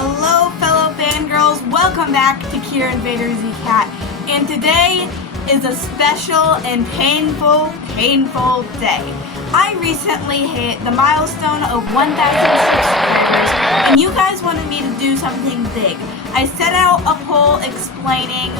Hello fellow fangirls, welcome back to CureInvdaerZcat, and today is a special and painful day. I recently hit the milestone of 1,000 subscribers, and you guys wanted me to do something big. I set out a poll explaining,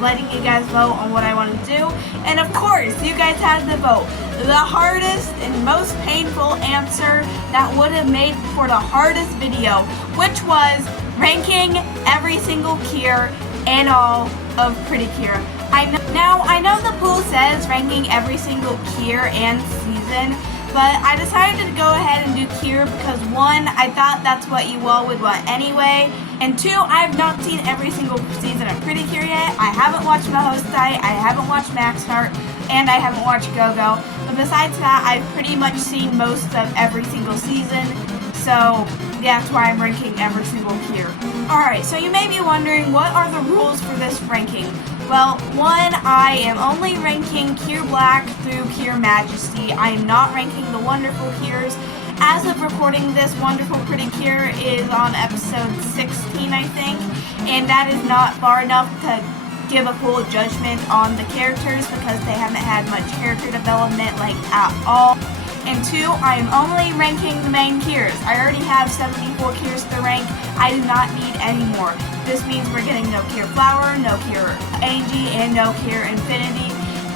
letting you guys vote on what I want to do, and of course, you guys had the vote. The hardest and most painful answer that would have made for the hardest video, which was ranking every single cure and all of Precure. I know the poll says ranking every single cure and season, but I decided to go ahead and do cure because one, I thought that's what you all would want anyway, and two, I have not seen every single season of Precure yet. I haven't watched Majesty, I haven't watched Macaron, and I haven't watched Go-Go. But besides that, I've pretty much seen most of every single season, so that's why I'm ranking every single cure. Alright, so you may be wondering, what are the rules for this ranking? Well, one, I am only ranking Cure Black through Cure Majesty. I am not ranking the wonderful cures. As of recording this, Wonderful Pretty Cure is on episode 16, I think, and that is not far enough to give a full judgment on the characters because they haven't had much character development, at all. And two, I am only ranking the main cures. I already have 74 cures to rank. I do not need any more. This means we're getting no Cure Flower, no Cure Angie, and no Cure Infinity.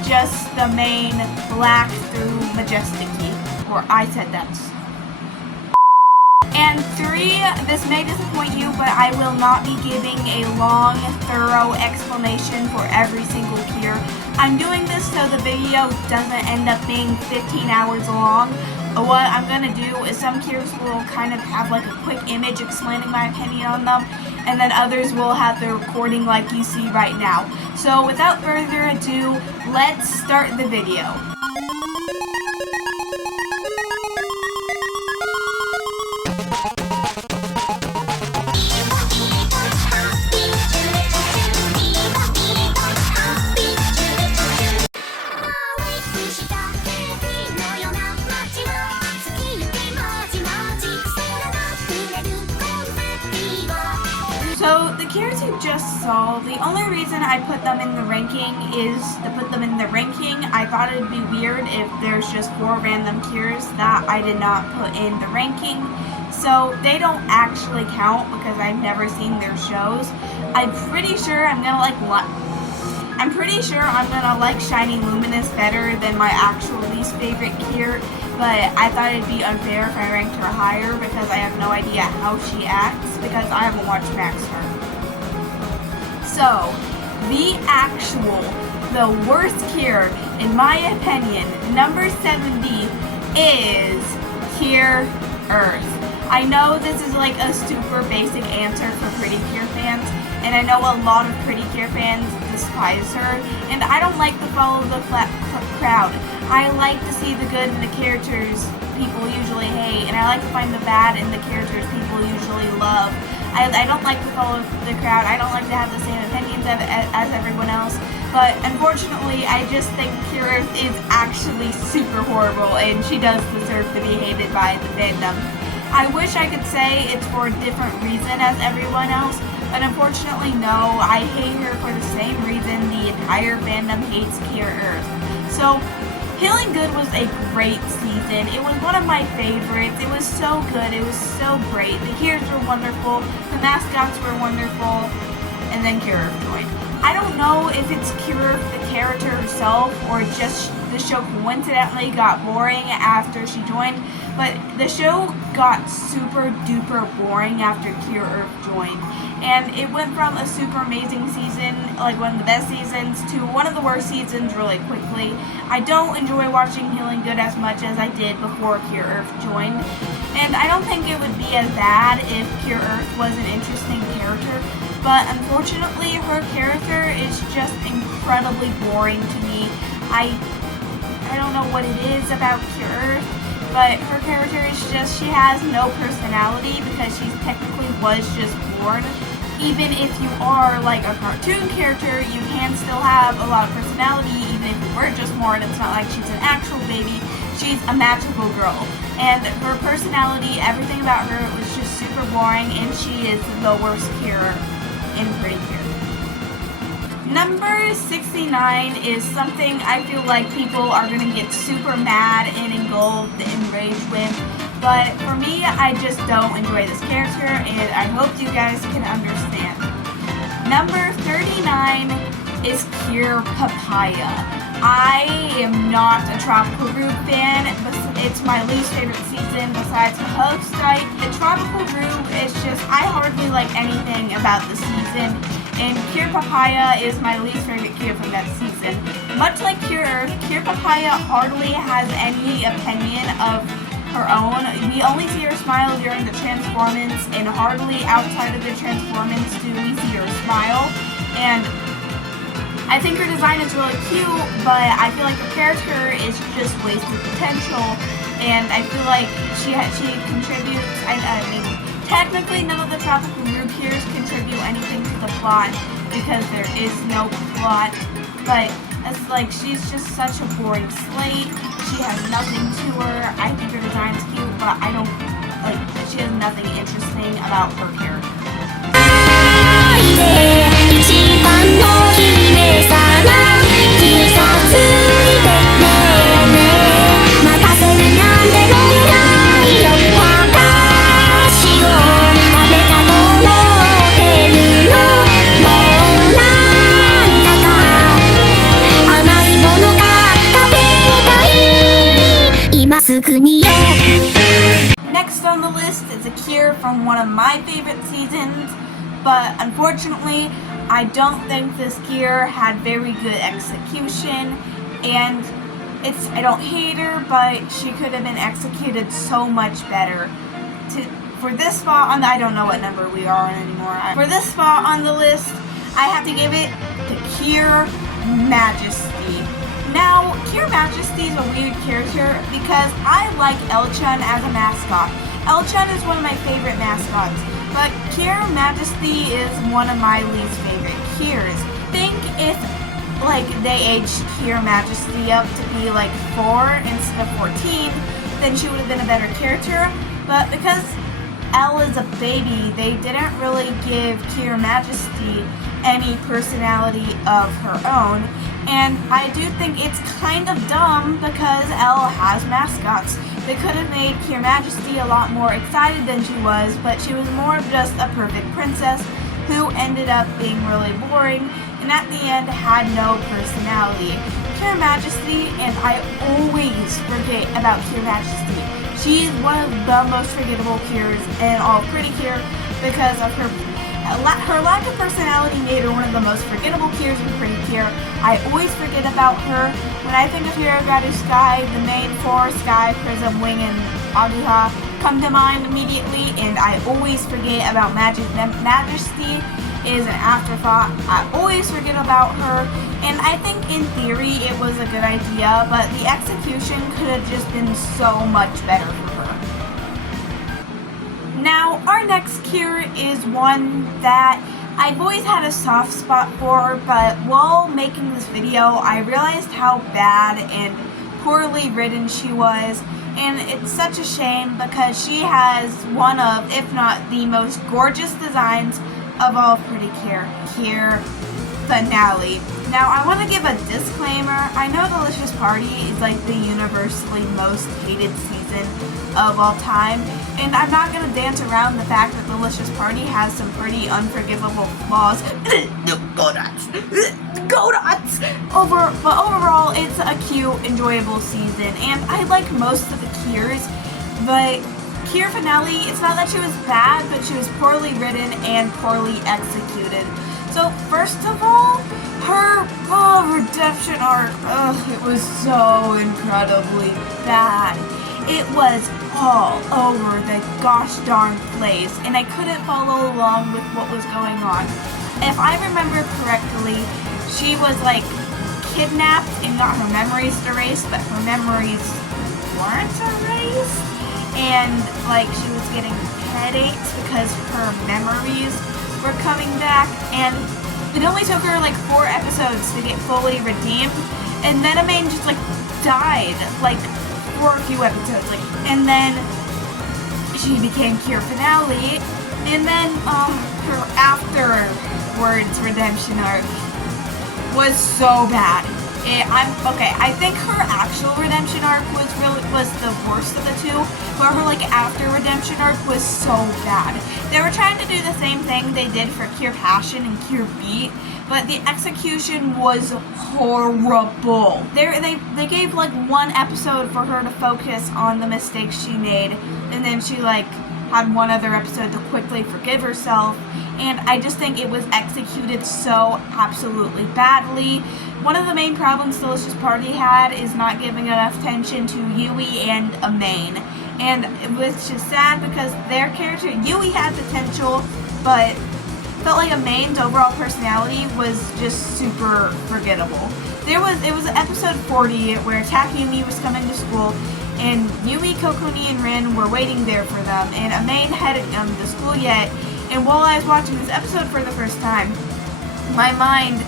Just the main Black through Majesty, or I said that. And three, this may disappoint you, but I will not be giving a long, thorough explanation for every single cure. I'm doing this so the video doesn't end up being 15 hours long. What I'm going to do is some cures will kind of have a quick image explaining my opinion on them, and then others will have the recording like you see right now. So without further ado, let's start the video. So the cures you just saw, the only reason I put them in the ranking is to put them in the ranking. I thought it'd be weird if there's just 4 random cures that I did not put in the ranking. So they don't actually count because I've never seen their shows. I'm pretty sure I'm gonna like Shiny Luminous better than my actual least favorite cure. But I thought it'd be unfair if I ranked her higher because I have no idea how she acts because I haven't watched Macaron. So, the worst cure, in my opinion, number 70 is Cure Earth. I know this is a super basic answer for Pretty Cure fans, and I know a lot of Pretty Cure fans despise her, and I don't like to follow the crowd. I like to see the good in the characters people usually hate, and I like to find the bad in the characters people usually love. I don't like to follow the crowd. I don't like to have the same opinions as everyone else, but unfortunately, I just think Cure Earth is actually super horrible, and she does deserve to be hated by the fandom. I wish I could say it's for a different reason as everyone else, but unfortunately no, I hate her for the same reason the entire fandom hates Cure Earth. So, Healing Good was a great season. It was one of my favorites. It was so good. It was so great. The cures were wonderful. The mascots were wonderful. And then Cure Earth joined. I don't know if it's Cure Earth, the character herself, or just the show coincidentally got boring after she joined, but the show got super duper boring after Cure Earth joined. And it went from a super amazing season, one of the best seasons, to one of the worst seasons really quickly. I don't enjoy watching Healing Good as much as I did before Cure Earth joined. And I don't think it would be as bad if Cure Earth was an interesting character, but unfortunately her character is just incredibly boring to me. I don't know what it is about Cure Earth, but her character is just, she has no personality because she technically was just born. Even if you are a cartoon character, you can still have a lot of personality even if you were just born. It's not like she's an actual baby. she's a magical girl. And her personality, everything about her was just super boring, and she is the worst Cure in Pretty Cure. Number 69 is something I feel like people are going to get super mad and engulfed and rage with. But for me, I just don't enjoy this character, and I hope you guys can understand. Number 39 is Cure Papaya. I am not a Tropical Group fan. It's my least favorite season besides the host type. The Tropical Group is just, I hardly like anything about the season. And Cure Papaya is my least favorite Cure from that season. Much like Cure Earth, Cure Papaya hardly has any opinion of her own. We only see her smile during the transformance, and hardly outside of the transformance do we see her smile. And I think her design is really cute, but I feel like her character is just wasted potential, and I feel like she contributes, I mean, technically none of the Tropical Group Cures contribute anything to the plot, because there is no plot, but it's like she's just such a boring slate. She has nothing to her. I think her design's cute, but I don't, like, she has nothing interesting about her character. Next on the list is a Cure from one of my favorite seasons, but unfortunately, I don't think this Cure had very good execution, and I don't hate her, but she could have been executed so much better. For this spot on I don't know what number we are on anymore. For this spot on the list, I have to give it to Cure Majesty. Now, Cure Majesty is a weird character because I like L-Chun as a mascot. L-Chun is one of my favorite mascots, but Cure Majesty is one of my least favorite Cures. Think if, like, they aged Cure Majesty up to be like 4 instead of 14, then she would have been a better character, but because Elle is a baby, they didn't really give Cure Majesty any personality of her own. And I do think it's kind of dumb because Elle has mascots. They could have made Cure Majesty a lot more excited than she was, but she was more of just a perfect princess who ended up being really boring and at the end had no personality. Cure Majesty, and I always forget about Cure Majesty. She's one of the most forgettable Cures in all Pretty Cure because of her lack of personality made her one of the most forgettable Cures in Pretty Cure. I always forget about her. When I think of Hiragadu Sky, the main four, Sky, Prism, Wing, and Aguha, come to mind immediately, and I always forget about Majesty is an afterthought. I always forget about her, and I think in theory it was a good idea, but the execution could have just been so much better for her. Now, our next Cure is one that I've always had a soft spot for, but while making this video, I realized how bad and poorly written she was, and it's such a shame because she has one of, if not the most gorgeous designs of all Pretty Cure, Cure Finale. Now, I want to give a disclaimer. I know Delicious Party is like the universally most hated season of all time, and I'm not going to dance around the fact that Delicious Party has some pretty unforgivable flaws. Go nuts! Go nuts! But overall, it's a cute, enjoyable season, and I like most of the Cures, but Cure Finale, it's not that she was bad, but she was poorly written and poorly executed. So first of all, her redemption arc, it was so incredibly bad. It was all over the gosh darn place, and I couldn't follow along with what was going on. If I remember correctly, she was like kidnapped and got her memories erased, but her memories weren't erased, and like she was getting headaches because her memories were coming back, and it only took her like 4 episodes to get fully redeemed, and Metamain just like died like for a few episodes, like, and then she became Cure Finale, and then her afterwards redemption arc was so bad. I think her actual redemption arc was the worst of the two, but her like after redemption arc was so bad. They were trying to do the same thing they did for Cure Passion and Cure Beat, but the execution was horrible. They gave like one episode for her to focus on the mistakes she made, and then she like had one other episode to quickly forgive herself, and I just think it was executed so absolutely badly. One of the main problems Delicious Party had is not giving enough attention to Yui and Amain, and which is sad because their character, Yui had potential, but felt like Amain's overall personality was just super forgettable. It was episode 40 where Takumi was coming to school, and Yui, Kokuni, and Rin were waiting there for them, and Amain hadn't come to school yet. And while I was watching this episode for the first time, my mind,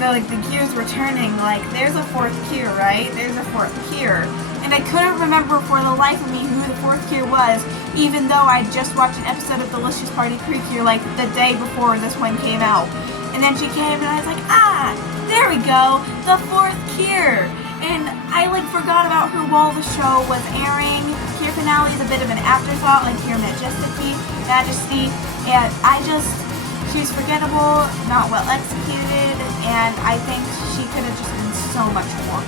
the gears were turning, like, there's a fourth Cure, right? There's a fourth Cure. And I couldn't remember for the life of me who the fourth Cure was, even though I just watched an episode of Delicious Party Precure, like, the day before this one came out. And then she came, and I was like, there we go, the fourth Cure. And I like forgot about her while the show was airing. Cure Finale is a bit of an afterthought, like Cure Majesty, and she's forgettable, not well executed, and I think she could have just been so much more.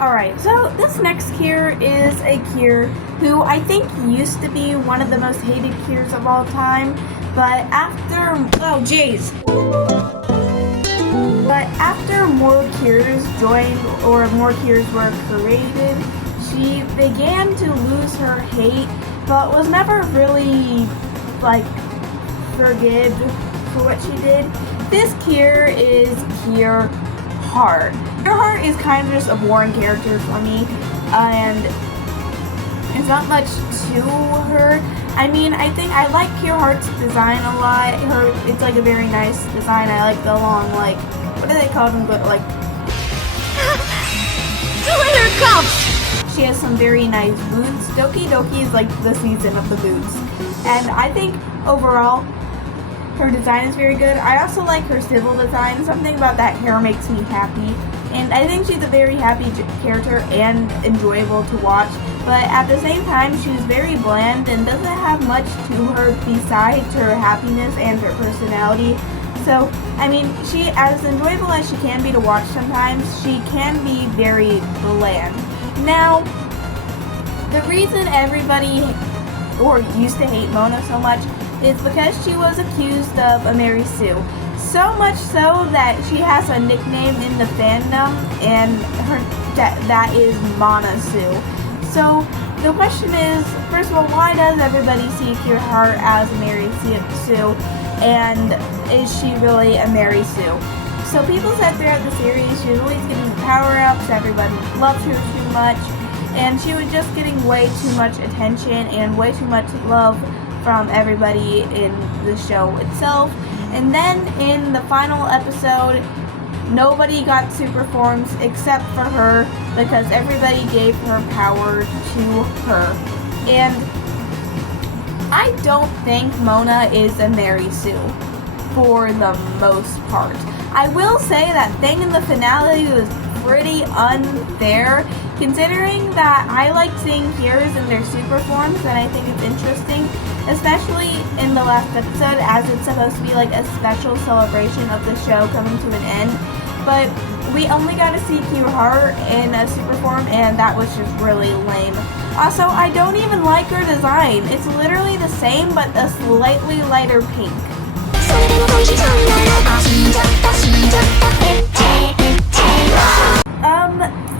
Alright, so this next Cure is a Cure who I think used to be one of the most hated Cures of all time, but after more Cures joined or more Cures were created, she began to lose her hate, but was never really like forgiven for what she did. This Cure is Cure Heart. Cure Heart is kind of just a boring character for me, and it's not much to her. I mean, I think I like Cure Heart's design a lot. It's like a very nice design. I like the long, like, what do they call them? But like, Glitter cups! She has some very nice boots. Doki Doki is like the season of the boots, and I think overall her design is very good. I also like her civil design. Something about that hair makes me happy. And I think she's a very happy character and enjoyable to watch. But at the same time, she's very bland and doesn't have much to her besides her happiness and her personality. So, I mean, she, as enjoyable as she can be to watch sometimes, she can be very bland. Now, the reason everybody used to hate Mona so much is because she was accused of a Mary Sue. So much so that she has a nickname in the fandom, and that is Mana Sue. So the question is, first of all, why does everybody see Cure Heart as a Mary Sue, and is she really a Mary Sue? So people said throughout the series she was always getting the power-ups, everybody loved her too much, and she was just getting way too much attention and way too much love from everybody in the show itself. And then in the final episode, nobody got super forms except for her because everybody gave her power to her. And I don't think Mona is a Mary Sue for the most part. I will say that thing in the finale was pretty unfair, considering that I like seeing Cures in their super forms, and I think it's interesting, especially in the last episode, as it's supposed to be like a special celebration of the show coming to an end. But we only got to see Cure Heart in a super form, and that was just really lame. Also, I don't even like her design. It's literally the same, but a slightly lighter pink.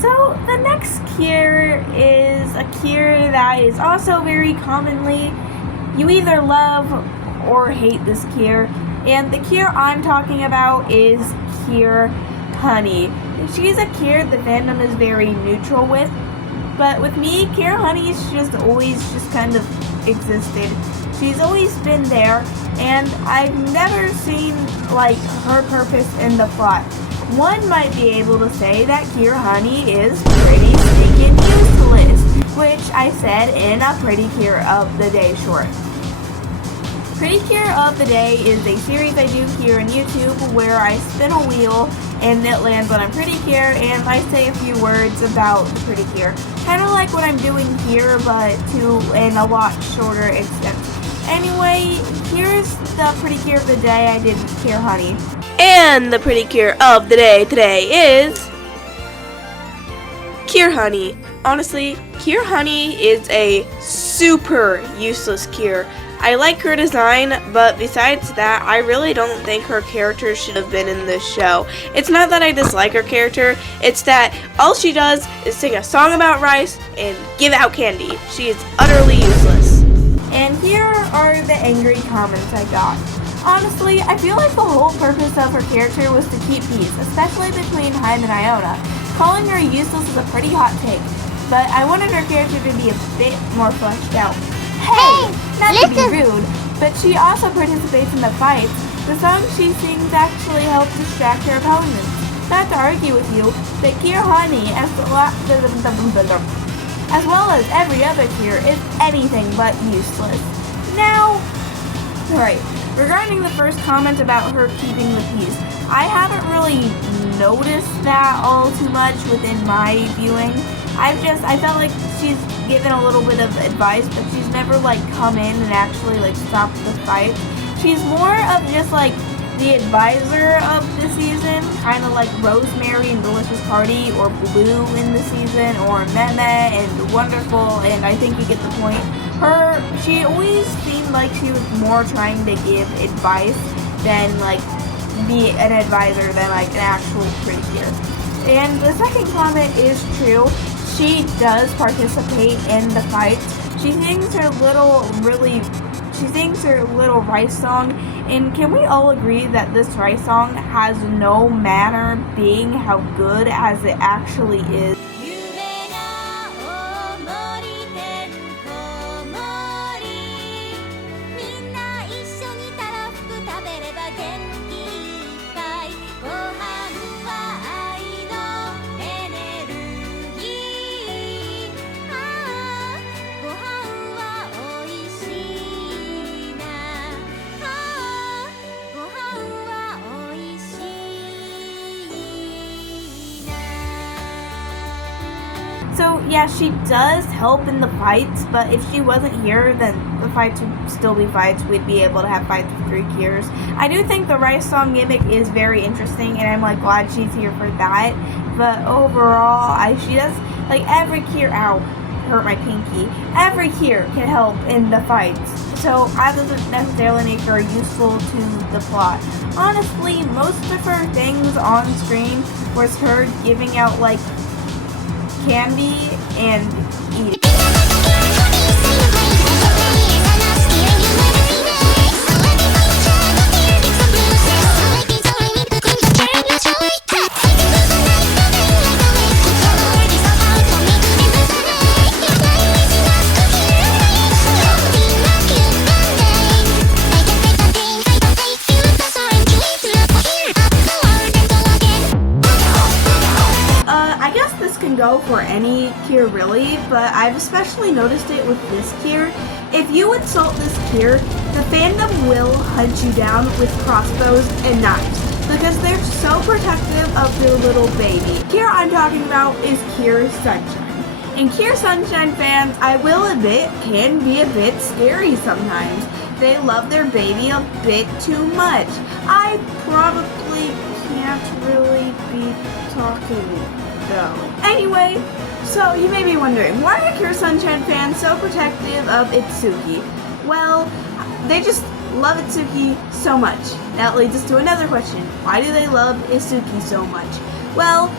So the next Cure is a Cure that is also very commonly, you either love or hate this Cure, and the Cure I'm talking about is Cure Honey. She's a Cure the fandom is very neutral with, but with me, Cure Honey's just always just kind of existed. She's always been there, and I've never seen, like, her purpose in the plot. One might be able to say that Cure Honey is pretty stinking useless, which I said in a Pretty Cure of the Day short. Pretty Cure of the Day is a series I do here on YouTube where I spin a wheel and it lands on a Pretty Cure and I say a few words about the Pretty Cure. Kind of like what I'm doing here, but to in a lot shorter extent. Anyway, here's the Pretty Cure of the Day I did with Cure Honey. And the Pretty Cure of the Day today is Cure Honey. Honestly, Cure Honey is a super useless cure. I like her design, but besides that, I really don't think her character should have been in this show. It's not that I dislike her character, it's that all she does is sing a song about rice and give out candy. She is utterly useless. And here are the angry comments I got. Honestly, I feel like the whole purpose of her character was to keep peace, especially between Haim and Iona. Calling her useless is a pretty hot take, but I wanted her character to be a bit more fleshed out. Hey! Not to be rude, but she also participates in the fights. The songs she sings actually help distract her opponents. Not to argue with you, but Cure Honey, as well as every other cure, is anything but useless. Now, right, regarding the first comment about her keeping the peace, I haven't really noticed that all too much within my viewing. I felt like she's given a little bit of advice, but she's never like come in and actually like stopped the fight. She's more of just like the advisor of the season, kind of like Rosemary in Delicious Party, or Blue in the season, or Meme and Wonderful, and I think you get the point. She always seemed like she was more trying to give advice than like be an advisor than like an actual Pretty Cure. And the second comment is true. She does participate in the fights. She sings her little rice song, and can we all agree that this rice song has no manner being how good as it actually is? So yeah, she does help in the fights, but if she wasn't here, then the fights would still be fights. We'd be able to have fights with 3 cures. I do think the rice song gimmick is very interesting, and I'm like glad she's here for that. But overall, she does like every cure. Ow, hurt my pinky. Every cure can help in the fights. So that doesn't necessarily make her useful to the plot. Honestly, most of her things on screen was her giving out like candy and eating. I guess this can go for any cure really, but I've especially noticed it with this cure. If you insult this cure, the fandom will hunt you down with crossbows and knives because they're so protective of their little baby. Cure I'm talking about is Cure Sunshine. And Cure Sunshine fans, I will admit, can be a bit scary sometimes. They love their baby a bit too much. I probably can't really be talking though. Anyway, so you may be wondering, why are Cure Sunshine fans so protective of Itsuki? Well, they just love Itsuki so much. That leads us to another question. Why do they love Itsuki so much? Well,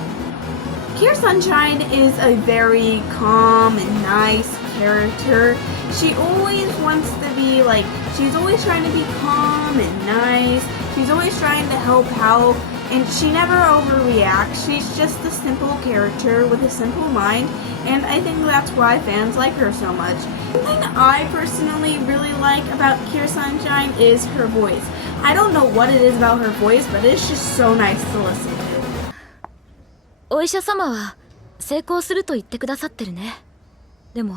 Cure Sunshine is a very calm and nice character. She always wants to be like, she's always trying to be calm and nice, She's always trying to help out, and she never overreacts. She's just a simple character with a simple mind, and I think that's why fans like her so much. Something I personally really like about Cure Sunshine is her voice. I don't know what it is about her voice, but it's just so nice to listen to. お医者様は成功すると言ってくださってるね。でも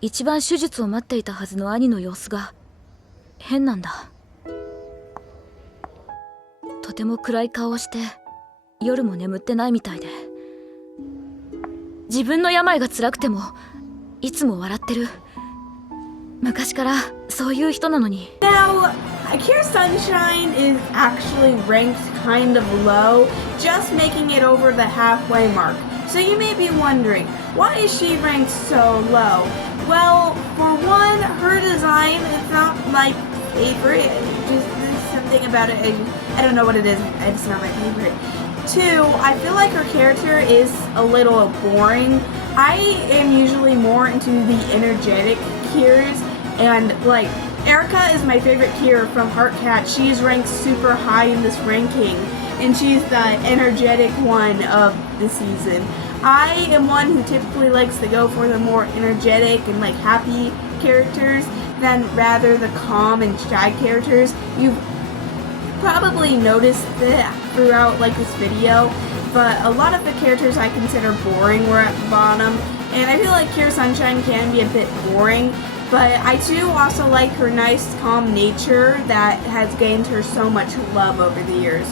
一番手術を待っていたはずの兄の様子が変なんだ。とても暗い顔をして夜も眠ってないみたいで、自分の病が辛くてもいつも笑ってる。昔からそういう人なのに。 Now, Cure Sunshine is actually ranked kind of low, just making it over the halfway mark. So you may be wondering, why is she ranked so low? Well, for one, her design is not my favorite. Just there's something about it. I don't know what it is. It's not my favorite. Two, I feel like her character is a little boring. I am usually more into the energetic cures, and like Erica is my favorite cure from Heartcat. She's ranked super high in this ranking, and she's the energetic one of the season. I am one who typically likes to go for the more energetic and like happy characters than rather the calm and shy characters. You've probably noticed that throughout like this video, but a lot of the characters I consider boring were at the bottom, and I feel like Cure Sunshine can be a bit boring, but I do also like her nice calm nature that has gained her so much love over the years.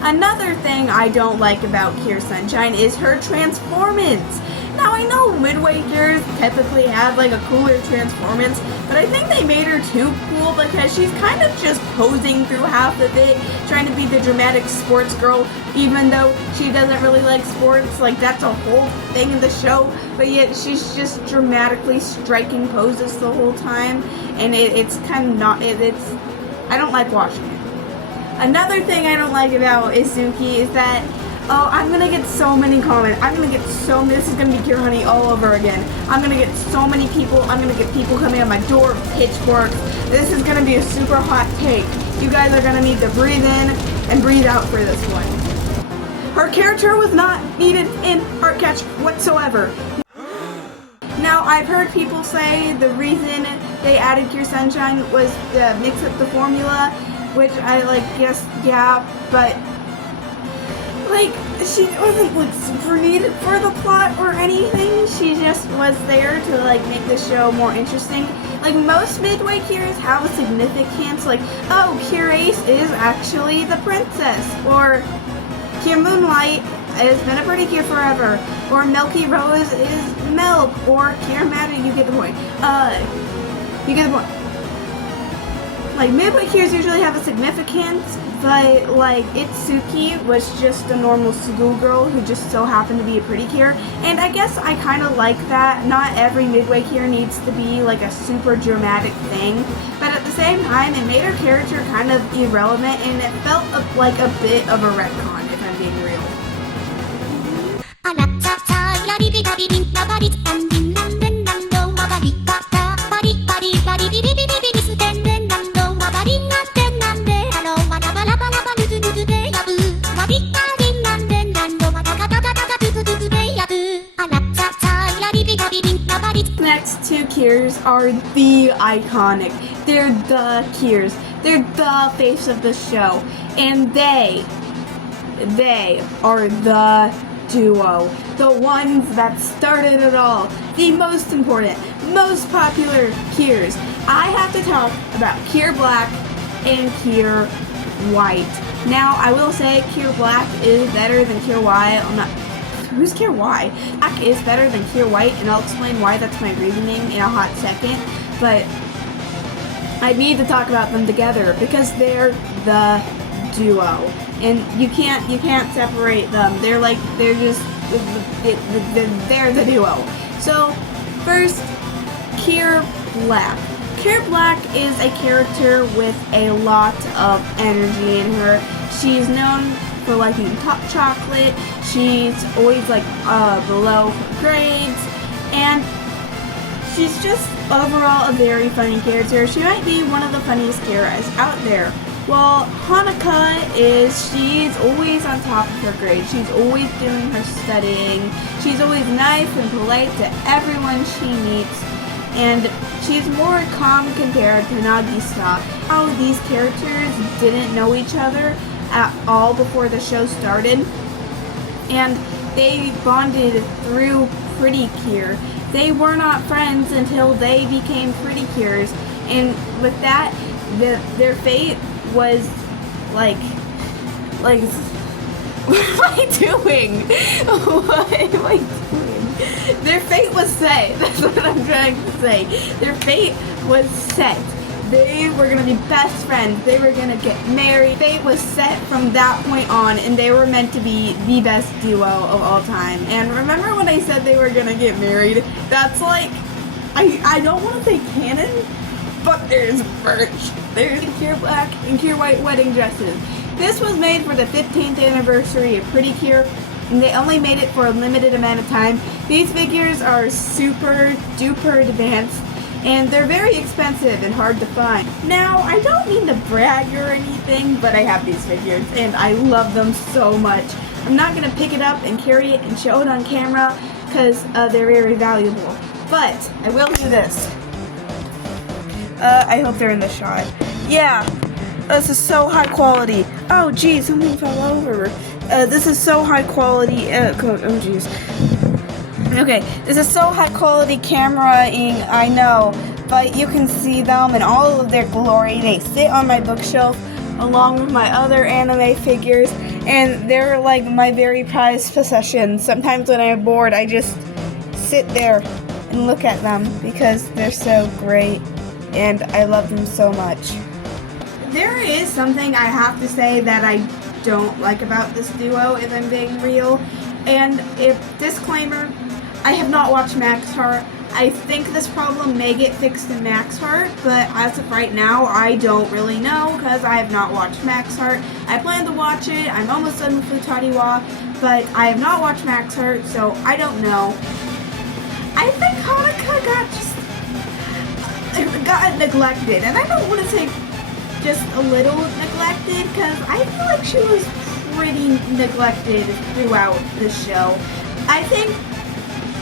Another thing I don't like about Cure Sunshine is her transformance. Now I know midway cures typically have like a cooler transformance, but I think they made her too cool because she's kind of just posing through half of it, trying to be the dramatic sports girl, even though she doesn't really like sports. Like that's a whole thing in the show, but yet she's just dramatically striking poses the whole time, and it's kind of not, it's, I don't like watching it. Another thing I don't like about Izuki is that, oh, I'm gonna get so many comments. I'm gonna get so many. This is gonna be Cure Honey all over again. I'm gonna get so many people. I'm gonna get people coming on my door with pitchforks. This is gonna be a super hot take. You guys are gonna need to breathe in and breathe out for this one. Her character was not needed in Heartcat whatsoever. Now, I've heard people say the reason they added Cure Sunshine was to mix up the formula, which I like guess, yeah, but like she wasn't like super needed for the plot or anything. She just was there to like make the show more interesting. Like most midway cures have a significance, like, oh, Cure Ace is actually the princess, or Cure Moonlight has been a pretty cure forever, or Milky Rose is milk, or Cure Magic. You get the point. You get the point. Like, midway cures usually have a significance, but, like, Itsuki was just a normal schoolgirl who just so happened to be a pretty cure, and I guess I kind of like that. Not every midway cure needs to be, like, a super dramatic thing, but at the same time, it made her character kind of irrelevant, and it felt like a bit of a retcon, if I'm being real. Next two cures are the iconic. They're the cures. They're the face of the show. And they are the duo. The ones that started it all. The most important, most popular cures. I have to talk about Cure Black and Cure White. Now, I will say Cure Black is better than Cure White. Who's Cure White? Black is better than Cure White, and I'll explain why. That's my reasoning in a hot second. But I need to talk about them together because they're the duo, and you can't separate them. They're the duo. So first, Cure Black. Cure Black is a character with a lot of energy in her. She's known for liking top chocolate. She's always like below her grades, and she's just overall a very funny character. She might be one of the funniest characters out there. Well, she's always on top of her grades. She's always doing her studying. She's always nice and polite to everyone she meets. And she's more calm compared to Nagisa. How these characters didn't know each other at all before the show started. And they bonded through Precure. They were not friends until they became Precures. And with that, their fate was like, what am I doing? What am I doing? Their fate was set. That's what I'm trying to say. Their fate was set. They were going to be best friends. They were going to get married. Fate was set from that point on, and they were meant to be the best duo of all time. And remember when I said they were going to get married? That's like, I don't want to say canon, but there's merch. There's Cure Black and Cure White wedding dresses. This was made for the 15th anniversary of Precure, and they only made it for a limited amount of time. These figures are super duper advanced, and they're very expensive and hard to find. Now, I don't mean to brag or anything, but I have these figures, and I love them so much. I'm not going to pick it up and carry it and show it on camera, because they're very valuable. But I will do this. I hope they're in the shot. Yeah, this is so high quality. Oh geez, something fell over. This is so high quality. Oh geez. Okay, this is so high quality cameraing, I know, but you can see them in all of their glory. They sit on my bookshelf along with my other anime figures, and they're like my very prized possession. Sometimes when I'm bored, I just sit there and look at them because they're so great, and I love them so much. There is something I have to say that I don't like about this duo, if I'm being real, and disclaimer, I have not watched Max Heart. I think this problem may get fixed in Max Heart, but as of right now, I don't really know because I have not watched Max Heart. I plan to watch it. I'm almost done with Futariwa, but I have not watched Max Heart, so I don't know. I think Hanukkah got neglected, and I don't want to say just a little neglected because I feel like she was pretty neglected throughout the show. I think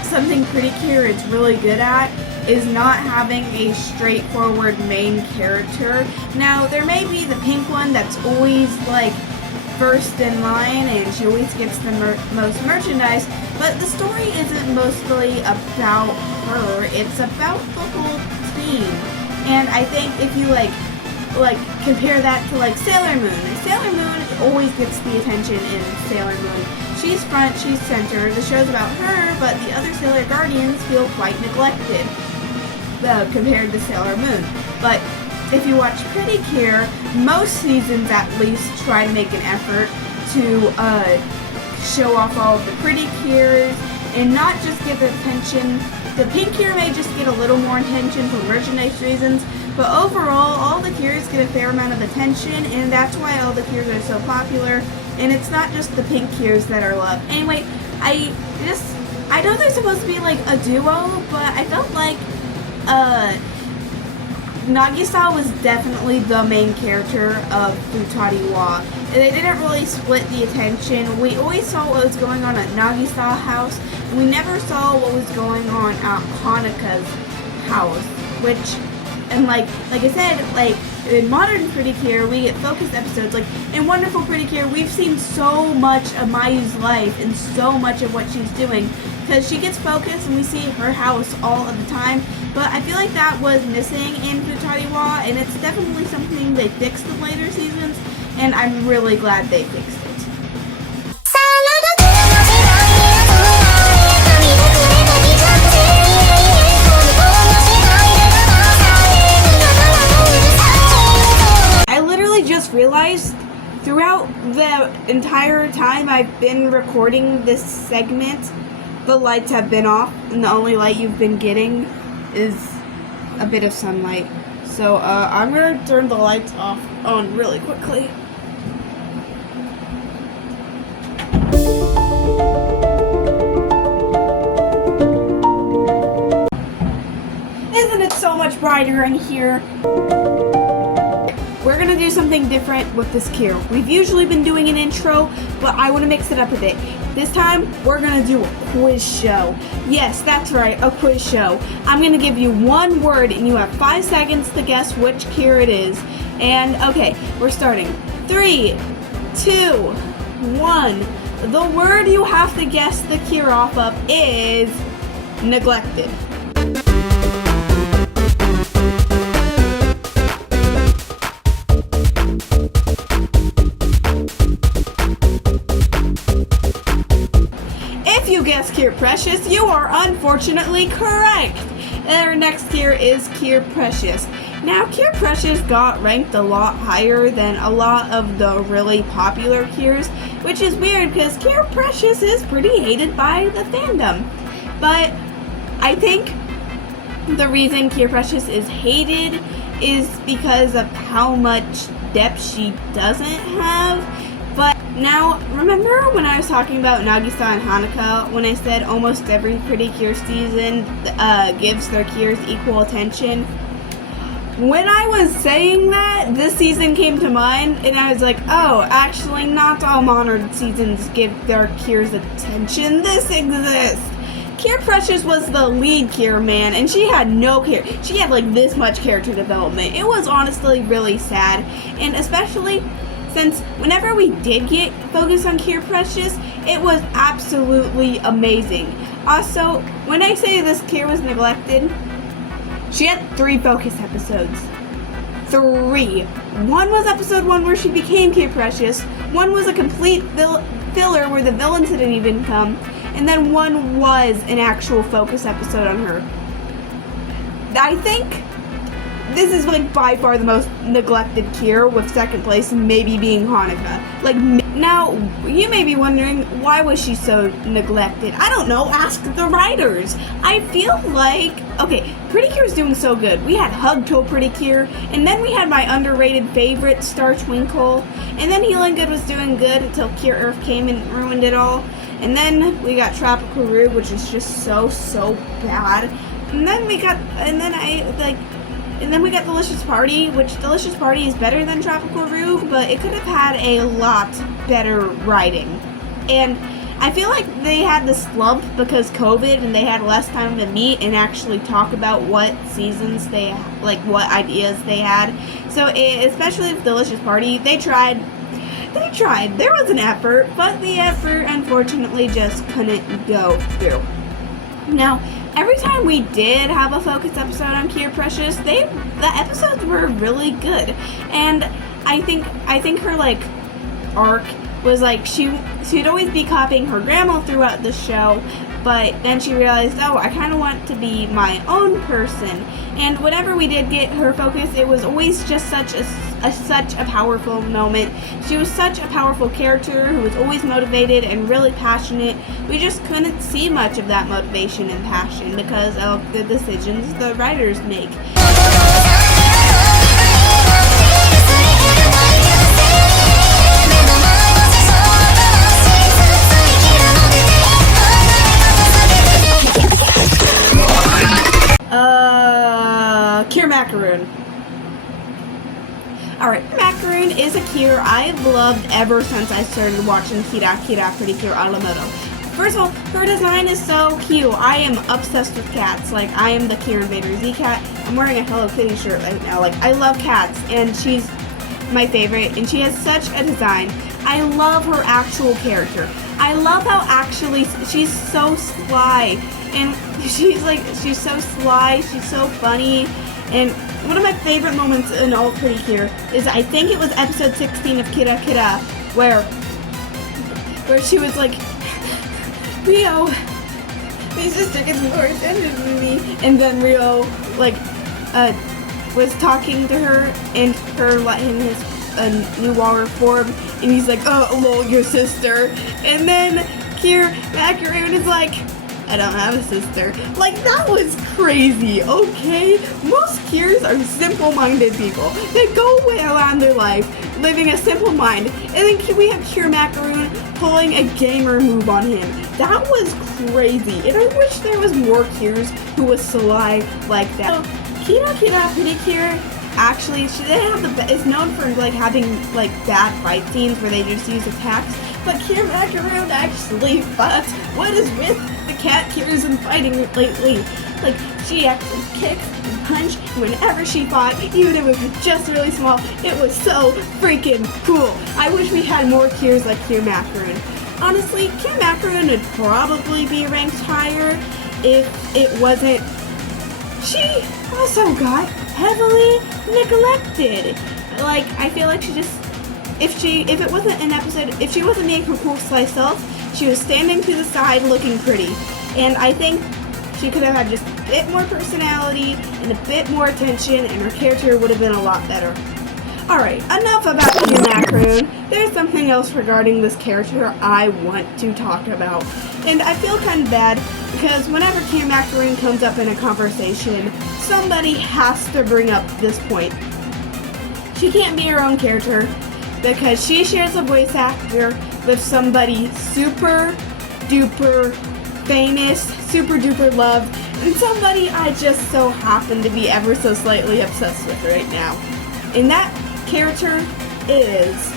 something Precure is really good at is not having a straightforward main character. Now, there may be the pink one that's always like first in line and she always gets the most merchandise, but the story isn't mostly about her, it's about the whole team. And I think if you like compare that to like Sailor Moon always gets the attention in Sailor Moon. She's front, she's center, the show's about her, but the other Sailor Guardians feel quite neglected compared to Sailor Moon. But if you watch Precure, most seasons at least try to make an effort to show off all of the Precures and not just give attention. The pink Cure may just get a little more attention for merchandise reasons, but overall, all the Cures get a fair amount of attention, and that's why all the Cures are so popular. And it's not just the pink Cures that are loved. Anyway, I know they're supposed to be like a duo, but I felt like Nagisa was definitely the main character of Futariwa. They didn't really split the attention. We always saw what was going on at Nagisa house, and we never saw what was going on at Hanukkah's house, which, and like I said, like in modern Precure, we get focused episodes. Like in Wonderful Precure, we've seen so much of Mayu's life and so much of what she's doing because she gets focused and we see her house all of the time. But I feel like that was missing in Futariwa, and it's definitely something they fixed in later seasons, and I'm really glad they fixed it. Just realized throughout the entire time I've been recording this segment, the lights have been off, and the only light you've been getting is a bit of sunlight. So I'm gonna turn the lights on really quickly. Isn't it so much brighter in here? We're we're gonna do something different with this Cure. We've usually been doing an intro, but I want to mix it up a bit. This time, we're gonna do a quiz show. Yes, that's right, a quiz show. I'm gonna give you one word and you have 5 seconds to guess which Cure it is. And okay, we're starting. 3, 2, 1. The word you have to guess the Cure off of is neglected. If you guessed Cure Precious, you are unfortunately correct. Our next Cure is Cure Precious. Now, Cure Precious got ranked a lot higher than a lot of the really popular Cures, which is weird because Cure Precious is pretty hated by the fandom. But I think the reason Cure Precious is hated is because of how much depth she doesn't have. But now, remember when I was talking about Nagisa and Hanukkah, when I said almost every Pretty Cure season gives their Cures equal attention? When I was saying that, this season came to mind, and I was like, oh, actually, not all modern seasons give their Cures attention. This exists. Cure Precious was the lead Cure, man, and she had no care. She had like this much character development. It was honestly really sad, and especially since whenever we did get focused on Cure Precious, it was absolutely amazing. Also, when I say this Cure was neglected, she had 3 focus episodes. 3. One was episode 1 where she became Cure Precious. One was a complete filler where the villains didn't even come. And then one was an actual focus episode on her. I think this is like by far the most neglected Cure, with second place maybe being Hanukkah. Like, now you may be wondering, why was she so neglected? I don't know, ask the writers. I feel like, okay, Pretty Cure's doing so good. We had Hug Toe Pretty Cure, and then we had my underrated favorite, Star Twinkle, and then Healing Good was doing good until Cure Earth came and ruined it all. And then we got Tropical Rube, which is just so bad. And then we got, and then we got Delicious Party, which Delicious Party is better than Tropical Rube, but it could have had a lot better writing. And I feel like they had the slump because COVID and they had less time to meet and actually talk about what seasons they, like what ideas they had. So especially with Delicious Party, they tried. There was an effort, but the effort unfortunately just couldn't go through. Now, every time we did have a focus episode on Cure Precious, the episodes were really good. And I think her like arc was like she'd always be copying her grandma throughout the show, but then she realized, oh, I kind of want to be my own person. And whenever we did get her focus, it was always just such a powerful moment. She was such a powerful character who was always motivated and really passionate. We just couldn't see much of that motivation and passion because of the decisions the writers make. Cure Macaron. Alright, Macaron is a Cure I've loved ever since I started watching Kira Pretty Cure Alamoto. First of all, her design is so cute. I am obsessed with cats. Like, I am the CureInvdaer Zcat. I'm wearing a Hello Kitty shirt right now. Like, I love cats, and she's my favorite, and she has such a design. I love her actual character. I love how actually she's so sly, and she's so sly, she's so funny, and one of my favorite moments in all Pretty Cure is, I think it was episode 16 of Kira Kira, where she was like, Rio, my sister gets more attention than me, and then Rio was talking to her, and her in his new water form, and he's like, oh, lol, your sister, and then Cure Macaron is like, I don't have a sister. Like, that was crazy, okay? Most Cures are simple-minded people. They go around their life living a simple mind. And then we have Cure Macaron pulling a gamer move on him. That was crazy. And I wish there was more Cures who was sly like that. So, Kira Pretty Cure actually, she didn't have the is known for like having like bad fight scenes where they just use attacks, but Cure Macaron actually fought. What is with the cat cures and fighting lately? Like, she actually kicked and punched whenever she fought, even if it was just really small. It was so freaking cool. I wish we had more cures like Cure Macaron. Honestly, Cure Macaron would probably be ranked higher if it wasn't. She also got heavily neglected. Like, I feel like she just, if it wasn't an episode, if she wasn't being her cool self, she was standing to the side looking pretty. And I think she could have had just a bit more personality and a bit more attention, and her character would have been a lot better. Alright, enough about Cure Macaron. There's something else regarding this character I want to talk about. And I feel kind of bad because whenever Cure Macaron comes up in a conversation, somebody has to bring up this point. She can't be her own character because she shares a voice actor with somebody super duper famous, super duper loved, and somebody I just so happen to be ever so slightly obsessed with right now. And that character is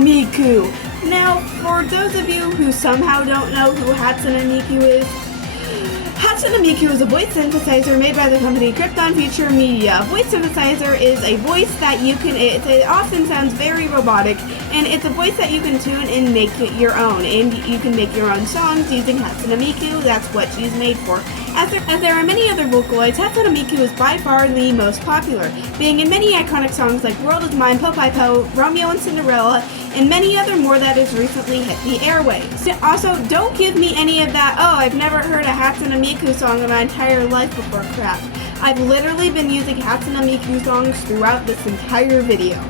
Miku. Now, for those of you who somehow don't know who Hatsune Miku is, Hatsune Miku is a voice synthesizer made by the company Krypton Future Media. A voice synthesizer is a voice that you can, it often sounds very robotic, and it's a voice that you can tune and make it your own. And you can make your own songs using Hatsune Miku. That's what she's made for. As there are many other Vocaloids, Hatsune Miku is by far the most popular, being in many iconic songs like World is Mine, Papaya, Romeo and Cinderella, and many other more that has recently hit the airwaves. Also, don't give me any of that, oh, I've never heard a Hatsune Miku song in my entire life before crap. I've literally been using Hatsune Miku songs throughout this entire video.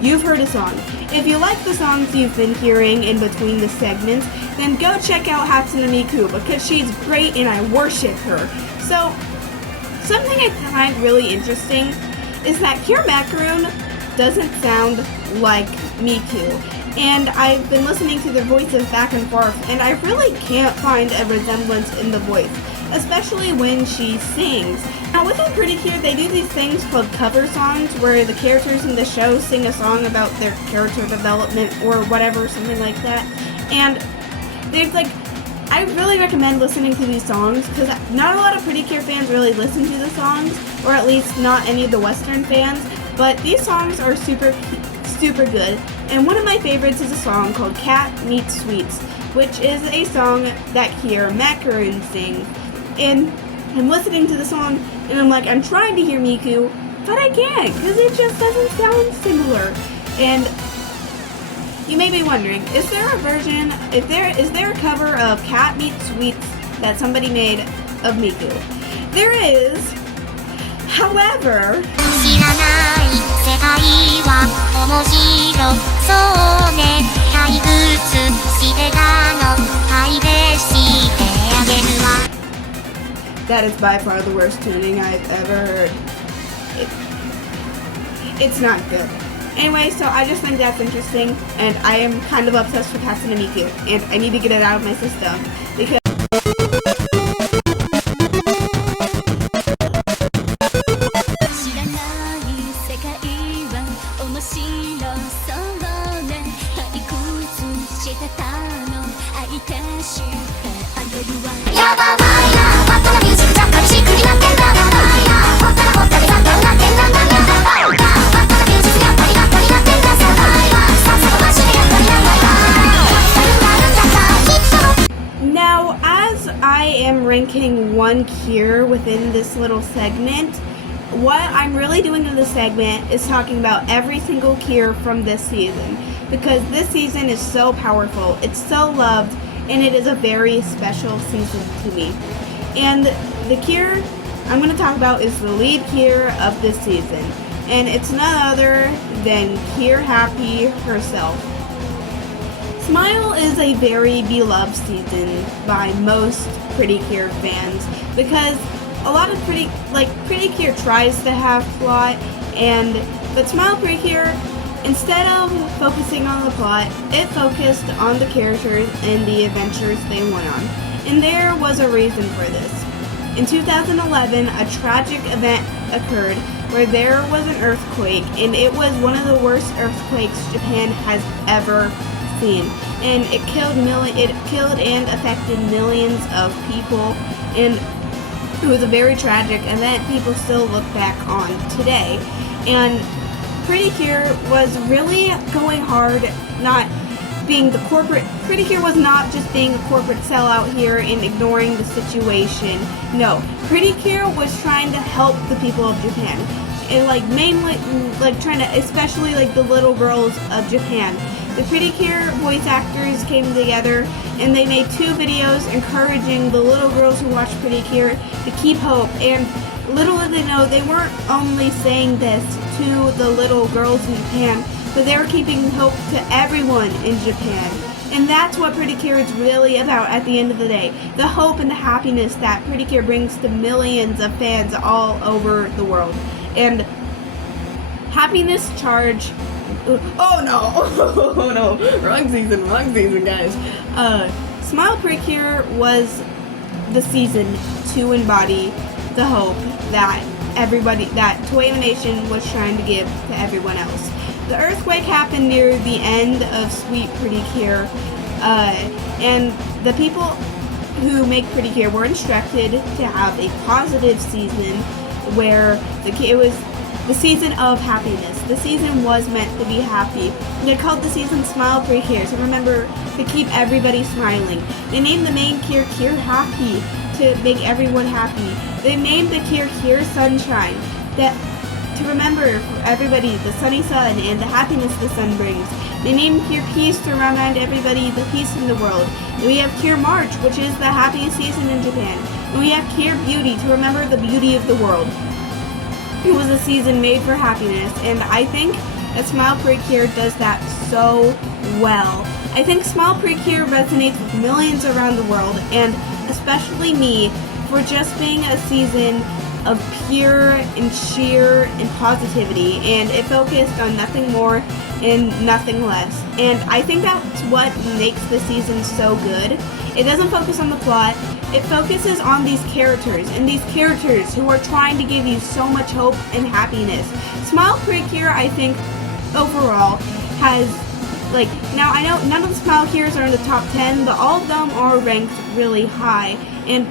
You've heard a song. If you like the songs you've been hearing in between the segments, then go check out Hatsune Miku because she's great and I worship her. So, something I find really interesting is that Cure Macaron doesn't sound like Miku. And I've been listening to their voices back and forth, and I really can't find a resemblance in the voice, especially when she sings. Now within Precure, they do these things called cover songs, where the characters in the show sing a song about their character development or whatever, something like that. And there's like, I really recommend listening to these songs, because not a lot of Precure fans really listen to the songs, or at least not any of the Western fans, but these songs are super good. And one of my favorites is a song called Cat Meets Sweets, which is a song that Cure Macaron sings. And I'm listening to the song, and I'm like, I'm trying to hear Miku, but I can't, because it just doesn't sound similar. And you may be wondering, is there a version, is there a cover of Cat Meets Sweets that somebody made of Miku? There is, however, that is by far the worst tuning I've ever heard. It's not good. Anyway, so I just think that's interesting, and I am kind of obsessed with Hatsune Miku, and I need to get it out of my system, because ranking one cure within this little segment. What I'm really doing in this segment is talking about every single cure from this season, because this season is so powerful, it's so loved, and it is a very special season to me. And the cure I'm going to talk about is the lead Cure of this season, and it's none other than Cure Happy herself. Smile is a very beloved season by most Pretty Cure fans because a lot of Pretty Cure tries to have plot, but Smile Precure, instead of focusing on the plot, it focused on the characters and the adventures they went on. And there was a reason for this. In 2011, a tragic event occurred where there was an earthquake, and it was one of the worst earthquakes Japan has ever seen. And it killed and affected millions of people, and it was a very tragic event people still look back on today. And Pretty Cure was really going hard, not being the corporate. Pretty Cure was not just being a corporate sellout here and ignoring the situation. No, Pretty Cure was trying to help the people of Japan, and mainly trying to, especially the little girls of Japan. The Pretty Cure voice actors came together and they made 2 videos encouraging the little girls who watch Pretty Cure to keep hope. And little did they know, they weren't only saying this to the little girls in Japan, but they were keeping hope to everyone in Japan. And that's what Pretty Cure is really about at the end of the day. The hope and the happiness that Pretty Cure brings to millions of fans all over the world. And happiness charge. Oh no, wrong season, guys. Smile Precure was the season to embody the hope that Toei Nation was trying to give to everyone else. The earthquake happened near the end of Sweet Pretty Cure, and the people who make Pretty Cure were instructed to have a positive season where it was the season of happiness. The season was meant to be happy. They called the season Smile Precure, so remember to keep everybody smiling. They named the main Cure Cure Happy to make everyone happy. They named the Cure Cure Sunshine, to remember for everybody the sunny sun and the happiness the sun brings. They named Cure Peace to remind everybody the peace in the world. And we have Cure March, which is the happiest season in Japan. And we have Cure Beauty to remember the beauty of the world. It was a season made for happiness, and I think that Smile Precure does that so well. I think Smile Precure resonates with millions around the world, and especially me, for just being a season of pure and sheer and positivity, and it focused on nothing more and nothing less. And I think that's what makes the season so good. It doesn't focus on the plot, it focuses on these characters, and these characters who are trying to give you so much hope and happiness. Smile Precure, I think, overall, has, now I know none of the Smile Cures are in the top 10, but all of them are ranked really high, and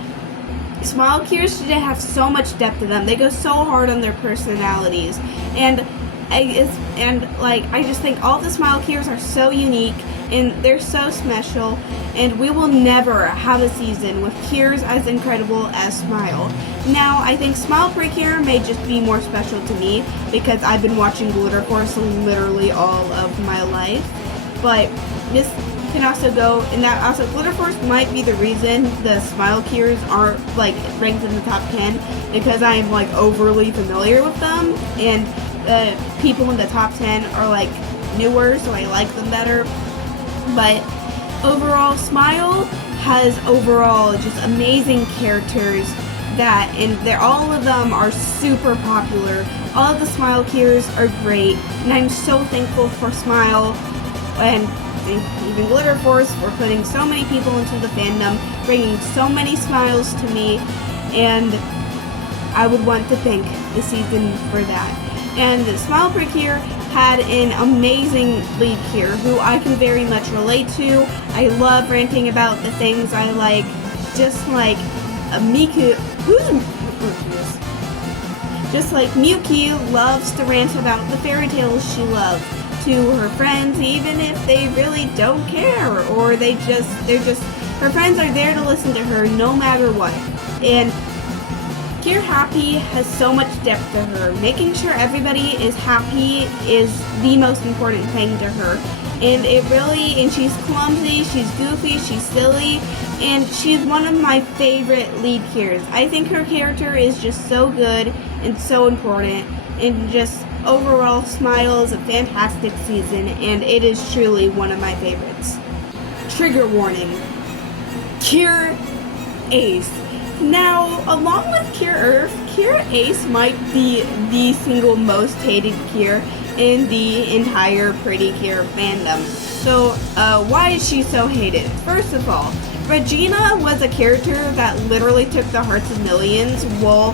Smile Cures today have so much depth to them. They go so hard on their personalities, and I just think all the Smile Cures are so unique, and they're so special, and we will never have a season with cures as incredible as Smile. Now, I think Smile Precure may just be more special to me because I've been watching Glitter Force literally all of my life, but this can also go, and that also Glitter Force might be the reason the Smile Cures aren't ranked in the top 10, because I am overly familiar with them, and the people in the top 10 are newer, so I like them better. But overall, Smile has just amazing characters all of them are super popular. All of the Smile Cures are great, and I'm so thankful for Smile and even Glitter Force for putting so many people into the fandom, bringing so many smiles to me, and I would want to thank the season for that. And Smile Precure had an amazing lead Cure who I can very much relate to. I love ranting about the things I like, just like Miku, just like Miku loves to rant about the fairy tales she loves to her friends, even if they really don't care, or her friends are there to listen to her no matter what. And Cure Happy has so much depth to her. Making sure everybody is happy is the most important thing to her. and she's clumsy, she's goofy, she's silly, and she's one of my favorite lead Cures. I think her character is just so good and so important, and just overall Smile is a fantastic season, and it is truly one of my favorites. Trigger warning. Cure Ace. Now, along with Cure Earth, Cure Ace might be the single most hated Cure in the entire Pretty Cure fandom. So, why is she so hated? First of all, Regina was a character that literally took the hearts of millions while